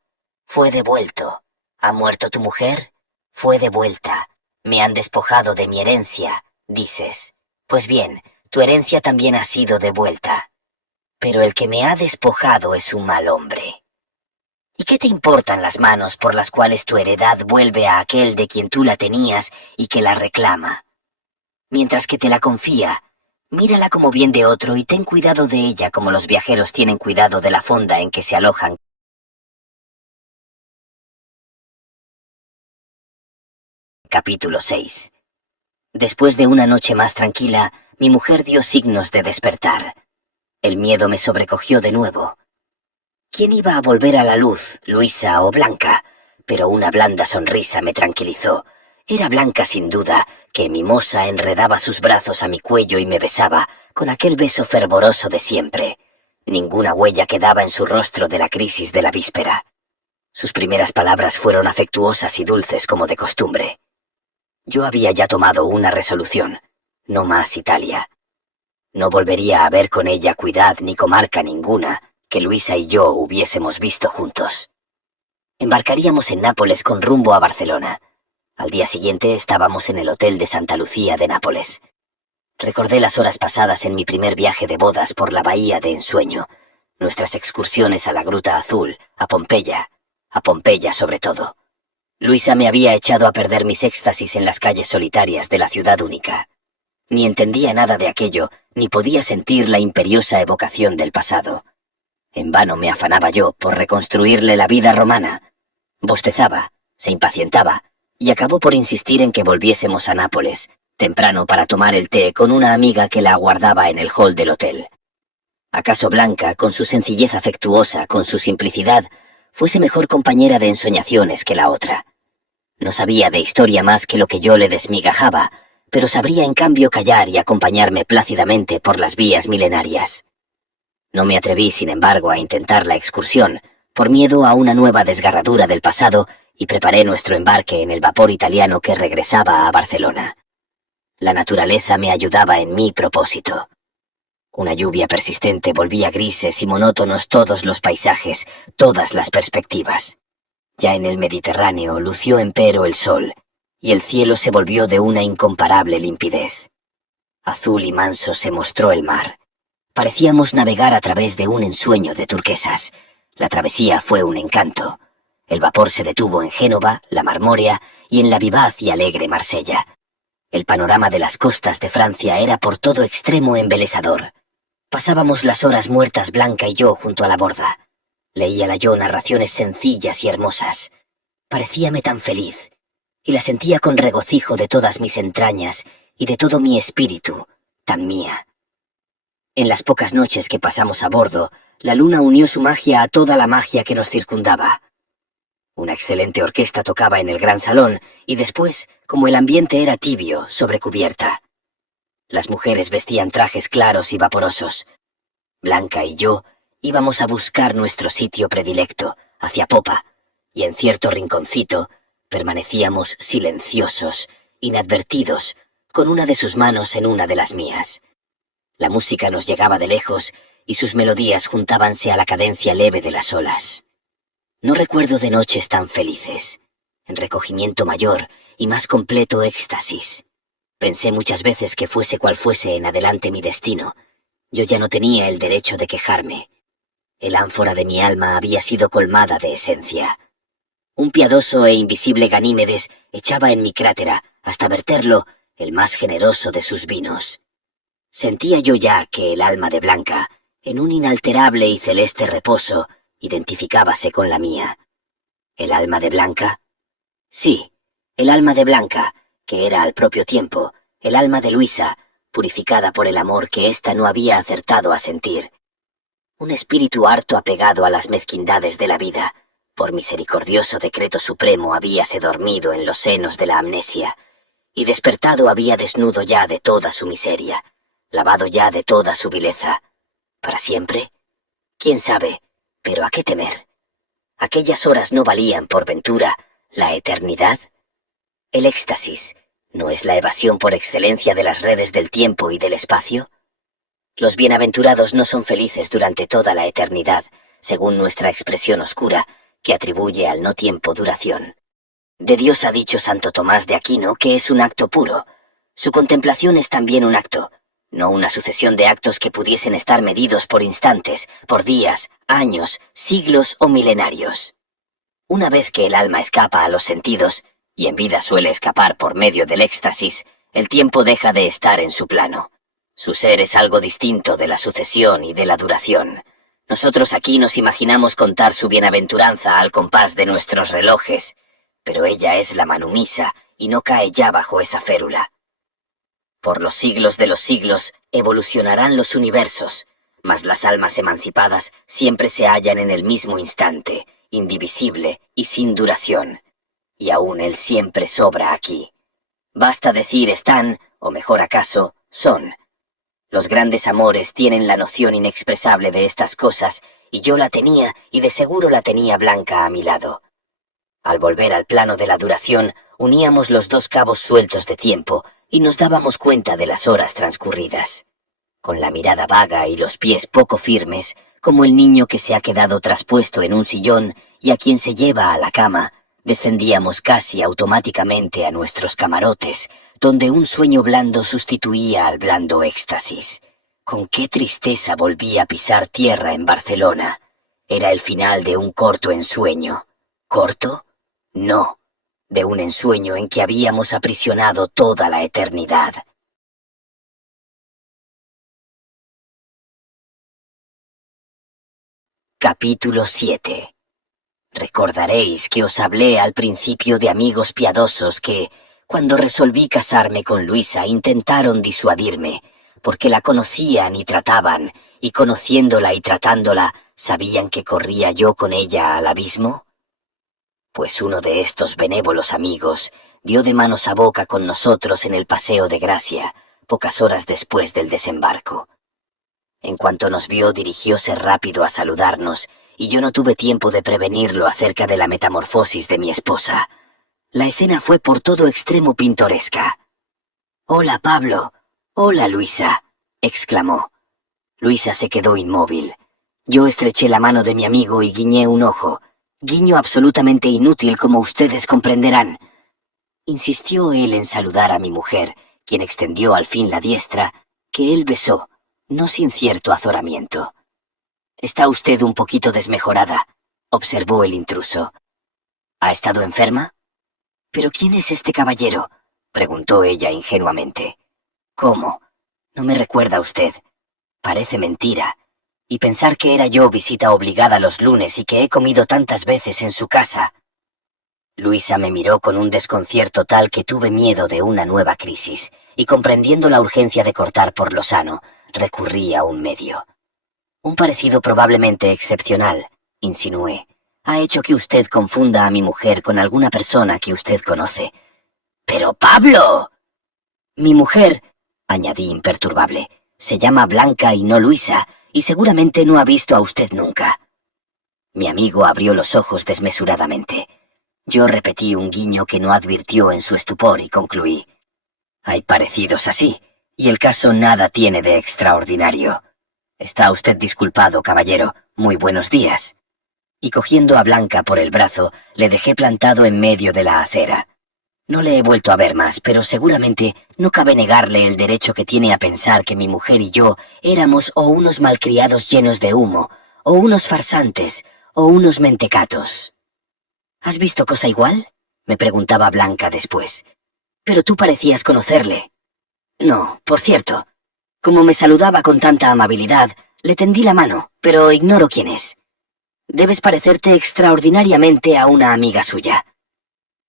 Fue devuelto. ¿Ha muerto tu mujer? Fue devuelta. Me han despojado de mi herencia, dices. Pues bien, tu herencia también ha sido devuelta. Pero el que me ha despojado es un mal hombre. ¿Y qué te importan las manos por las cuales tu heredad vuelve a aquel de quien tú la tenías y que la reclama? Mientras que te la confía, mírala como bien de otro y ten cuidado de ella como los viajeros tienen cuidado de la fonda en que se alojan. Capítulo 6. Después de una noche más tranquila, mi mujer dio signos de despertar. El miedo me sobrecogió de nuevo. ¿Quién iba a volver a la luz, Luisa o Blanca? Pero una blanda sonrisa me tranquilizó. Era Blanca sin duda, que mimosa enredaba sus brazos a mi cuello y me besaba, con aquel beso fervoroso de siempre. Ninguna huella quedaba en su rostro de la crisis de la víspera. Sus primeras palabras fueron afectuosas y dulces como de costumbre. Yo había ya tomado una resolución. No más Italia. No volvería a ver con ella ciudad ni comarca ninguna que Luisa y yo hubiésemos visto juntos. Embarcaríamos en Nápoles con rumbo a Barcelona. Al día siguiente estábamos en el Hotel de Santa Lucía de Nápoles. Recordé las horas pasadas en mi primer viaje de bodas por la bahía de ensueño, nuestras excursiones a la Gruta Azul, a Pompeya sobre todo. Luisa me había echado a perder mis éxtasis en las calles solitarias de la ciudad única. Ni entendía nada de aquello, ni podía sentir la imperiosa evocación del pasado. En vano me afanaba yo por reconstruirle la vida romana. Bostezaba, se impacientaba, y acabó por insistir en que volviésemos a Nápoles, temprano para tomar el té con una amiga que la aguardaba en el hall del hotel. ¿Acaso Blanca, con su sencillez afectuosa, con su simplicidad, fuese mejor compañera de ensoñaciones que la otra? No sabía de historia más que lo que yo le desmigajaba, pero sabría en cambio callar y acompañarme plácidamente por las vías milenarias. No me atreví, sin embargo, a intentar la excursión, por miedo a una nueva desgarradura del pasado, y preparé nuestro embarque en el vapor italiano que regresaba a Barcelona. La naturaleza me ayudaba en mi propósito. Una lluvia persistente volvía grises y monótonos todos los paisajes, todas las perspectivas. Ya en el Mediterráneo lució empero el sol, y el cielo se volvió de una incomparable limpidez. Azul y manso se mostró el mar. Parecíamos navegar a través de un ensueño de turquesas. La travesía fue un encanto. El vapor se detuvo en Génova, la Marmórea y en la vivaz y alegre Marsella. El panorama de las costas de Francia era por todo extremo embelesador. Pasábamos las horas muertas Blanca y yo junto a la borda. Leíala yo narraciones sencillas y hermosas. Parecíame tan feliz, y la sentía con regocijo de todas mis entrañas y de todo mi espíritu, tan mía. En las pocas noches que pasamos a bordo, la luna unió su magia a toda la magia que nos circundaba. Una excelente orquesta tocaba en el gran salón, y después, como el ambiente era tibio, sobre cubierta. Las mujeres vestían trajes claros y vaporosos. Blanca y yo íbamos a buscar nuestro sitio predilecto, hacia popa, y en cierto rinconcito permanecíamos silenciosos, inadvertidos, con una de sus manos en una de las mías. La música nos llegaba de lejos y sus melodías juntábanse a la cadencia leve de las olas. No recuerdo de noches tan felices, en recogimiento mayor y más completo éxtasis. Pensé muchas veces que fuese cual fuese en adelante mi destino, yo ya no tenía el derecho de quejarme. El ánfora de mi alma había sido colmada de esencia. Un piadoso e invisible Ganímedes echaba en mi crátera, hasta verterlo, el más generoso de sus vinos. Sentía yo ya que el alma de Blanca, en un inalterable y celeste reposo, identificábase con la mía. ¿El alma de Blanca? Sí, el alma de Blanca, que era al propio tiempo el alma de Luisa, purificada por el amor que ésta no había acertado a sentir. Un espíritu harto apegado a las mezquindades de la vida, por misericordioso decreto supremo habíase dormido en los senos de la amnesia, y despertado había desnudo ya de toda su miseria, lavado ya de toda su vileza. ¿Para siempre? ¿Quién sabe? Pero ¿a qué temer? ¿Aquellas horas no valían, por ventura, la eternidad? El éxtasis, ¿no es la evasión por excelencia de las redes del tiempo y del espacio? Los bienaventurados no son felices durante toda la eternidad, según nuestra expresión oscura, que atribuye al no tiempo duración. De Dios ha dicho Santo Tomás de Aquino que es un acto puro. Su contemplación es también un acto, no una sucesión de actos que pudiesen estar medidos por instantes, por días, años, siglos o milenarios. Una vez que el alma escapa a los sentidos, y en vida suele escapar por medio del éxtasis, el tiempo deja de estar en su plano. Su ser es algo distinto de la sucesión y de la duración. Nosotros aquí nos imaginamos contar su bienaventuranza al compás de nuestros relojes, pero ella es la manumisa y no cae ya bajo esa férula. Por los siglos de los siglos evolucionarán los universos, mas las almas emancipadas siempre se hallan en el mismo instante, indivisible y sin duración, y aún él siempre sobra aquí. Basta decir están, o mejor acaso, son. Los grandes amores tienen la noción inexpresable de estas cosas, y yo la tenía, y de seguro la tenía Blanca a mi lado. Al volver al plano de la duración, uníamos los dos cabos sueltos de tiempo, y nos dábamos cuenta de las horas transcurridas. Con la mirada vaga y los pies poco firmes, como el niño que se ha quedado traspuesto en un sillón y a quien se lleva a la cama, descendíamos casi automáticamente a nuestros camarotes, donde un sueño blando sustituía al blando éxtasis. Con qué tristeza volví a pisar tierra en Barcelona. Era el final de un corto ensueño. ¿Corto? No, de un ensueño en que habíamos aprisionado toda la eternidad. Capítulo 7. Recordaréis que os hablé al principio de amigos piadosos que, cuando resolví casarme con Luisa, intentaron disuadirme, porque la conocían y trataban, y conociéndola y tratándola, ¿sabían que corría yo con ella al abismo? Pues uno de estos benévolos amigos dio de manos a boca con nosotros en el Paseo de Gracia, pocas horas después del desembarco. En cuanto nos vio, dirigióse rápido a saludarnos, y yo no tuve tiempo de prevenirlo acerca de la metamorfosis de mi esposa. La escena fue por todo extremo pintoresca. «Hola, Pablo. Hola, Luisa», exclamó. Luisa se quedó inmóvil. Yo estreché la mano de mi amigo y guiñé un ojo. Guiño absolutamente inútil, como ustedes comprenderán. Insistió él en saludar a mi mujer, quien extendió al fin la diestra, que él besó, no sin cierto azoramiento. «Está usted un poquito desmejorada», observó el intruso. «¿Ha estado enferma?» «¿Pero quién es este caballero?», preguntó ella ingenuamente. «¿Cómo? ¿No me recuerda usted? Parece mentira. Y pensar que era yo visita obligada los lunes y que he comido tantas veces en su casa». Luisa me miró con un desconcierto tal que tuve miedo de una nueva crisis, y comprendiendo la urgencia de cortar por lo sano, recurrí a un medio. «Un parecido probablemente excepcional», insinué. «Ha hecho que usted confunda a mi mujer con alguna persona que usted conoce». «¡Pero, Pablo!». «Mi mujer», añadí imperturbable, «se llama Blanca y no Luisa, y seguramente no ha visto a usted nunca». Mi amigo abrió los ojos desmesuradamente. Yo repetí un guiño que no advirtió en su estupor y concluí. «Hay parecidos así, y el caso nada tiene de extraordinario. Está usted disculpado, caballero. Muy buenos días». Y cogiendo a Blanca por el brazo, le dejé plantado en medio de la acera. No le he vuelto a ver más, pero seguramente no cabe negarle el derecho que tiene a pensar que mi mujer y yo éramos o unos malcriados llenos de humo, o unos farsantes, o unos mentecatos. «¿Has visto cosa igual?», me preguntaba Blanca después. «Pero tú parecías conocerle». «No, por cierto. Como me saludaba con tanta amabilidad, le tendí la mano, pero ignoro quién es. Debes parecerte extraordinariamente a una amiga suya».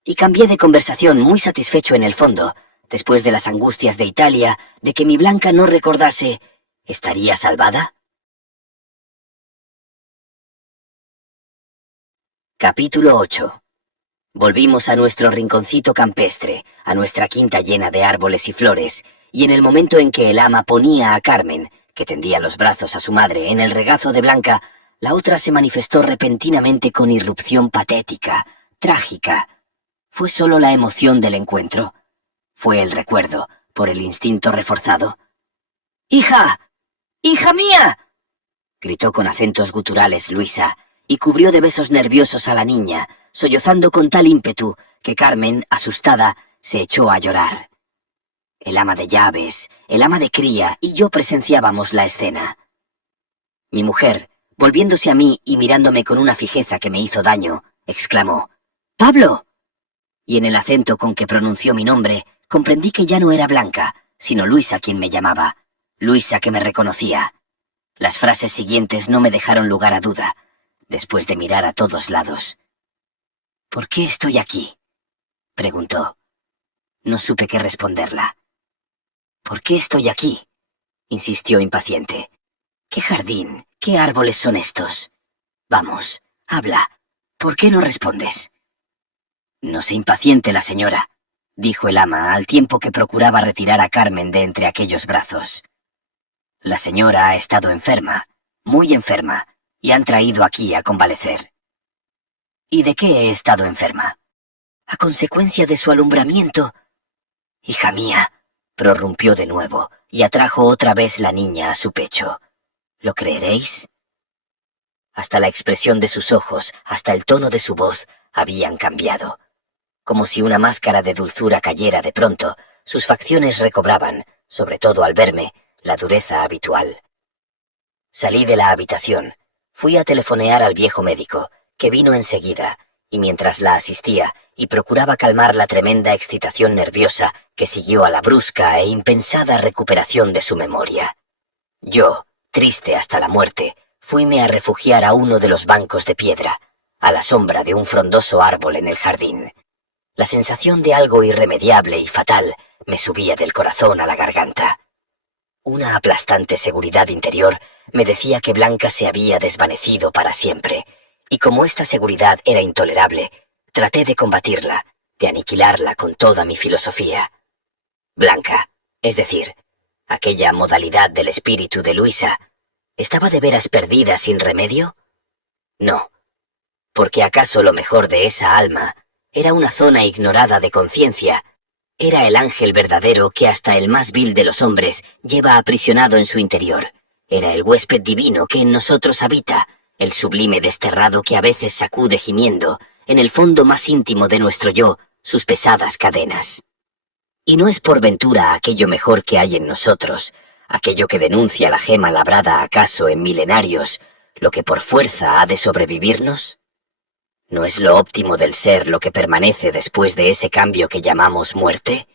Y cambié de conversación muy satisfecho en el fondo, después de las angustias de Italia, de que mi Blanca no recordase. ¿Estaría salvada? Capítulo 8. Volvimos a nuestro rinconcito campestre, a nuestra quinta llena de árboles y flores, y en el momento en que el ama ponía a Carmen, que tendía los brazos a su madre, en el regazo de Blanca, la otra se manifestó repentinamente con irrupción patética, trágica. ¿Fue solo la emoción del encuentro? ¿Fue el recuerdo, por el instinto reforzado? ¡Hija! ¡Hija mía!, gritó con acentos guturales Luisa, y cubrió de besos nerviosos a la niña, sollozando con tal ímpetu que Carmen, asustada, se echó a llorar. El ama de llaves, el ama de cría y yo presenciábamos la escena. Mi mujer, volviéndose a mí y mirándome con una fijeza que me hizo daño, exclamó: «¡Pablo!». Y en el acento con que pronunció mi nombre, comprendí que ya no era Blanca, sino Luisa quien me llamaba, Luisa que me reconocía. Las frases siguientes no me dejaron lugar a duda, después de mirar a todos lados. «¿Por qué estoy aquí?», preguntó. No supe qué responderla. «¿Por qué estoy aquí?», insistió impaciente. «¿Qué jardín, qué árboles son estos? Vamos, habla. ¿Por qué no respondes?». «No se impaciente la señora», dijo el ama al tiempo que procuraba retirar a Carmen de entre aquellos brazos. «La señora ha estado enferma, muy enferma, y han traído aquí a convalecer». «¿Y de qué he estado enferma?». «A consecuencia de su alumbramiento». «Hija mía», prorrumpió de nuevo, y atrajo otra vez la niña a su pecho. «¿Lo creeréis?». Hasta la expresión de sus ojos, hasta el tono de su voz, habían cambiado. Como si una máscara de dulzura cayera de pronto, sus facciones recobraban, sobre todo al verme, la dureza habitual. Salí de la habitación, fui a telefonear al viejo médico, que vino enseguida, y mientras la asistía y procuraba calmar la tremenda excitación nerviosa que siguió a la brusca e impensada recuperación de su memoria. Yo, triste hasta la muerte, fuime a refugiar a uno de los bancos de piedra, a la sombra de un frondoso árbol en el jardín. La sensación de algo irremediable y fatal me subía del corazón a la garganta. Una aplastante seguridad interior me decía que Blanca se había desvanecido para siempre, y como esta seguridad era intolerable, traté de combatirla, de aniquilarla con toda mi filosofía. Blanca, es decir, aquella modalidad del espíritu de Luisa, ¿estaba de veras perdida sin remedio? No, porque acaso lo mejor de esa alma era una zona ignorada de conciencia, era el ángel verdadero que hasta el más vil de los hombres lleva aprisionado en su interior, era el huésped divino que en nosotros habita, el sublime desterrado que a veces sacude gimiendo, en el fondo más íntimo de nuestro yo, sus pesadas cadenas. Y no es por ventura aquello mejor que hay en nosotros, aquello que denuncia la gema labrada acaso en milenarios, lo que por fuerza ha de sobrevivirnos. ¿No es lo óptimo del ser lo que permanece después de ese cambio que llamamos muerte?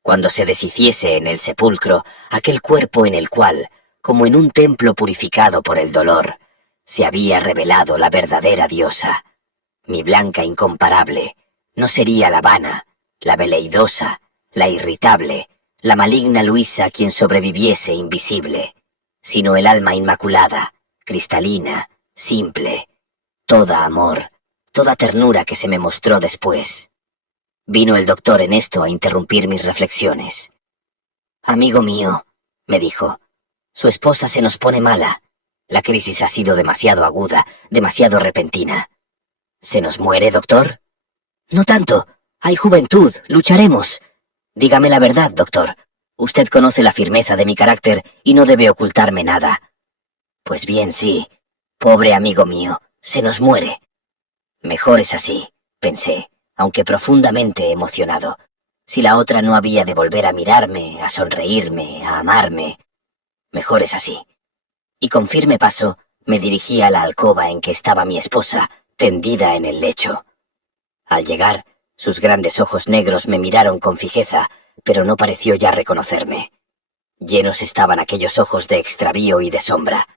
Cuando se deshiciese en el sepulcro aquel cuerpo en el cual, como en un templo purificado por el dolor, se había revelado la verdadera diosa, mi Blanca incomparable, no sería la vana, la veleidosa, la irritable, la maligna Luisa quien sobreviviese invisible, sino el alma inmaculada, cristalina, simple, toda amor, toda ternura que se me mostró después. Vino el doctor en esto a interrumpir mis reflexiones. «Amigo mío», me dijo, «su esposa se nos pone mala. La crisis ha sido demasiado aguda, demasiado repentina». «¿Se nos muere, doctor?». «No tanto. Hay juventud. Lucharemos. Dígame la verdad, doctor. Usted conoce la firmeza de mi carácter y no debe ocultarme nada». «Pues bien, sí. Pobre amigo mío. Se nos muere». «Mejor es así», pensé, aunque profundamente emocionado. Si la otra no había de volver a mirarme, a sonreírme, a amarme, mejor es así. Y con firme paso me dirigí a la alcoba en que estaba mi esposa, tendida en el lecho. Al llegar, sus grandes ojos negros me miraron con fijeza, pero no pareció ya reconocerme. Llenos estaban aquellos ojos de extravío y de sombra.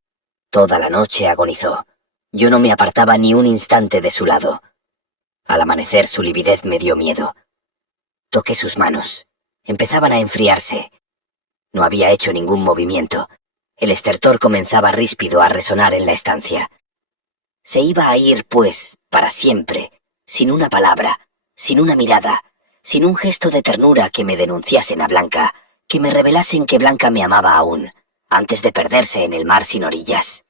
Toda la noche agonizó. Yo no me apartaba ni un instante de su lado. Al amanecer su lividez me dio miedo. Toqué sus manos. Empezaban a enfriarse. No había hecho ningún movimiento. El estertor comenzaba ríspido a resonar en la estancia. Se iba a ir, pues, para siempre, sin una palabra, sin una mirada, sin un gesto de ternura que me denunciasen a Blanca, que me revelasen que Blanca me amaba aún, antes de perderse en el mar sin orillas.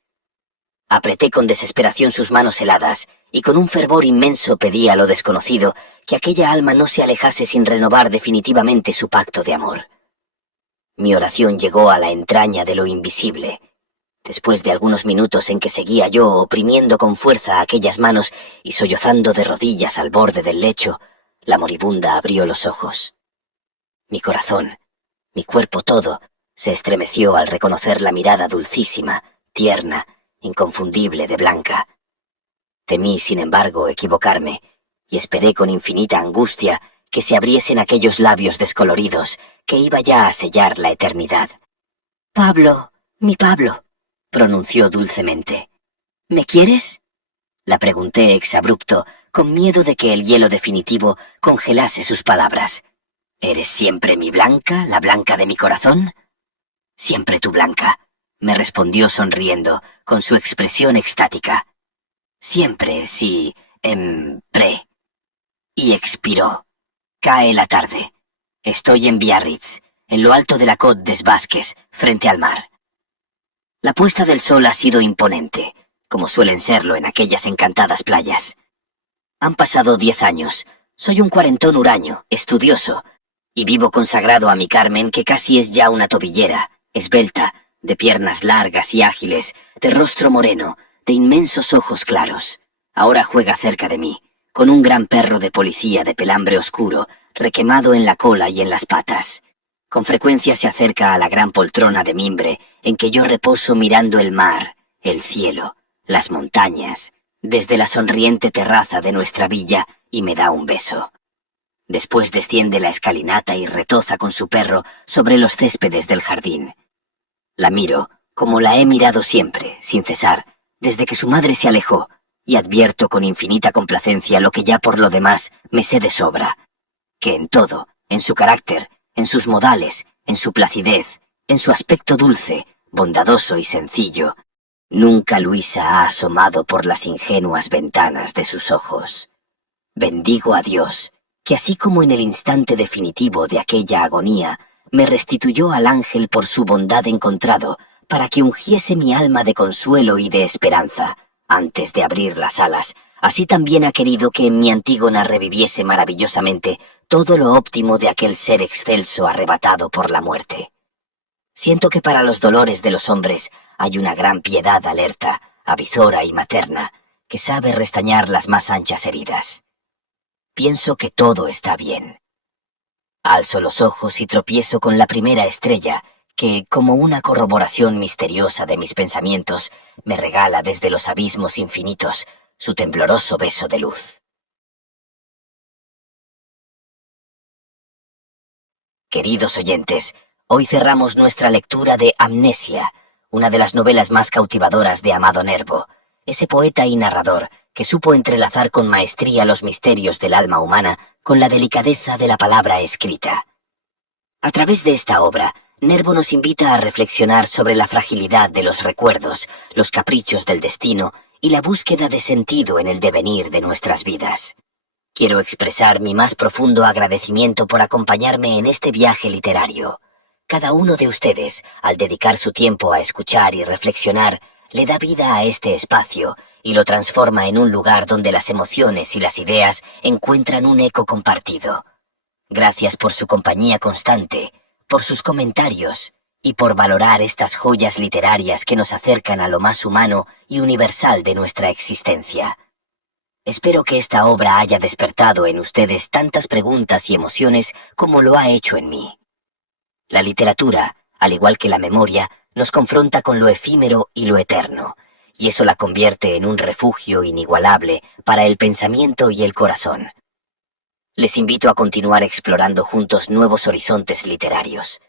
Apreté con desesperación sus manos heladas, y con un fervor inmenso pedí a lo desconocido que aquella alma no se alejase sin renovar definitivamente su pacto de amor. Mi oración llegó a la entraña de lo invisible. Después de algunos minutos en que seguía yo oprimiendo con fuerza aquellas manos y sollozando de rodillas al borde del lecho, la moribunda abrió los ojos. Mi corazón, mi cuerpo todo, se estremeció al reconocer la mirada dulcísima, tierna, inconfundible de Blanca. Temí, sin embargo, equivocarme, y esperé con infinita angustia que se abriesen aquellos labios descoloridos, que iba ya a sellar la eternidad. «Pablo, mi Pablo», pronunció dulcemente. «¿Me quieres?». La pregunté exabrupto, con miedo de que el hielo definitivo congelase sus palabras. «¿Eres siempre mi Blanca, la Blanca de mi corazón?». «Siempre tu Blanca», me respondió sonriendo, con su expresión extática. «Siempre, sí, pre». Y expiró. Cae la tarde. Estoy en Biarritz, en lo alto de la Côte des Basques, frente al mar. La puesta del sol ha sido imponente, como suelen serlo en aquellas encantadas playas. Han pasado 10 años. Soy un cuarentón huraño, estudioso, y vivo consagrado a mi Carmen, que casi es ya una tobillera, esbelta, de piernas largas y ágiles, de rostro moreno, de inmensos ojos claros. Ahora juega cerca de mí, con un gran perro de policía de pelambre oscuro, requemado en la cola y en las patas. Con frecuencia se acerca a la gran poltrona de mimbre en que yo reposo mirando el mar, el cielo, las montañas, desde la sonriente terraza de nuestra villa, y me da un beso. Después desciende la escalinata y retoza con su perro sobre los céspedes del jardín. La miro, como la he mirado siempre, sin cesar, desde que su madre se alejó, y advierto con infinita complacencia lo que ya por lo demás me sé de sobra, que en todo, en su carácter, en sus modales, en su placidez, en su aspecto dulce, bondadoso y sencillo, nunca Luisa ha asomado por las ingenuas ventanas de sus ojos. Bendigo a Dios, que así como en el instante definitivo de aquella agonía, me restituyó al ángel por su bondad encontrado, para que ungiese mi alma de consuelo y de esperanza, antes de abrir las alas. Así también ha querido que en mi Antígona reviviese maravillosamente todo lo óptimo de aquel ser excelso arrebatado por la muerte. Siento que para los dolores de los hombres hay una gran piedad alerta, avizora y materna, que sabe restañar las más anchas heridas. Pienso que todo está bien. Alzo los ojos y tropiezo con la primera estrella, que, como una corroboración misteriosa de mis pensamientos, me regala desde los abismos infinitos su tembloroso beso de luz. Queridos oyentes, hoy cerramos nuestra lectura de Amnesia, una de las novelas más cautivadoras de Amado Nervo, ese poeta y narrador que supo entrelazar con maestría los misterios del alma humana con la delicadeza de la palabra escrita. A través de esta obra, Nervo nos invita a reflexionar sobre la fragilidad de los recuerdos, los caprichos del destino y la búsqueda de sentido en el devenir de nuestras vidas. Quiero expresar mi más profundo agradecimiento por acompañarme en este viaje literario. Cada uno de ustedes, al dedicar su tiempo a escuchar y reflexionar, le da vida a este espacio y lo transforma en un lugar donde las emociones y las ideas encuentran un eco compartido. Gracias por su compañía constante, por sus comentarios y por valorar estas joyas literarias que nos acercan a lo más humano y universal de nuestra existencia. Espero que esta obra haya despertado en ustedes tantas preguntas y emociones como lo ha hecho en mí. La literatura, al igual que la memoria, nos confronta con lo efímero y lo eterno, y eso la convierte en un refugio inigualable para el pensamiento y el corazón. Les invito a continuar explorando juntos nuevos horizontes literarios.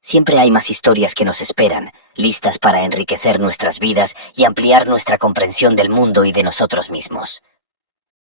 Siempre hay más historias que nos esperan, listas para enriquecer nuestras vidas y ampliar nuestra comprensión del mundo y de nosotros mismos.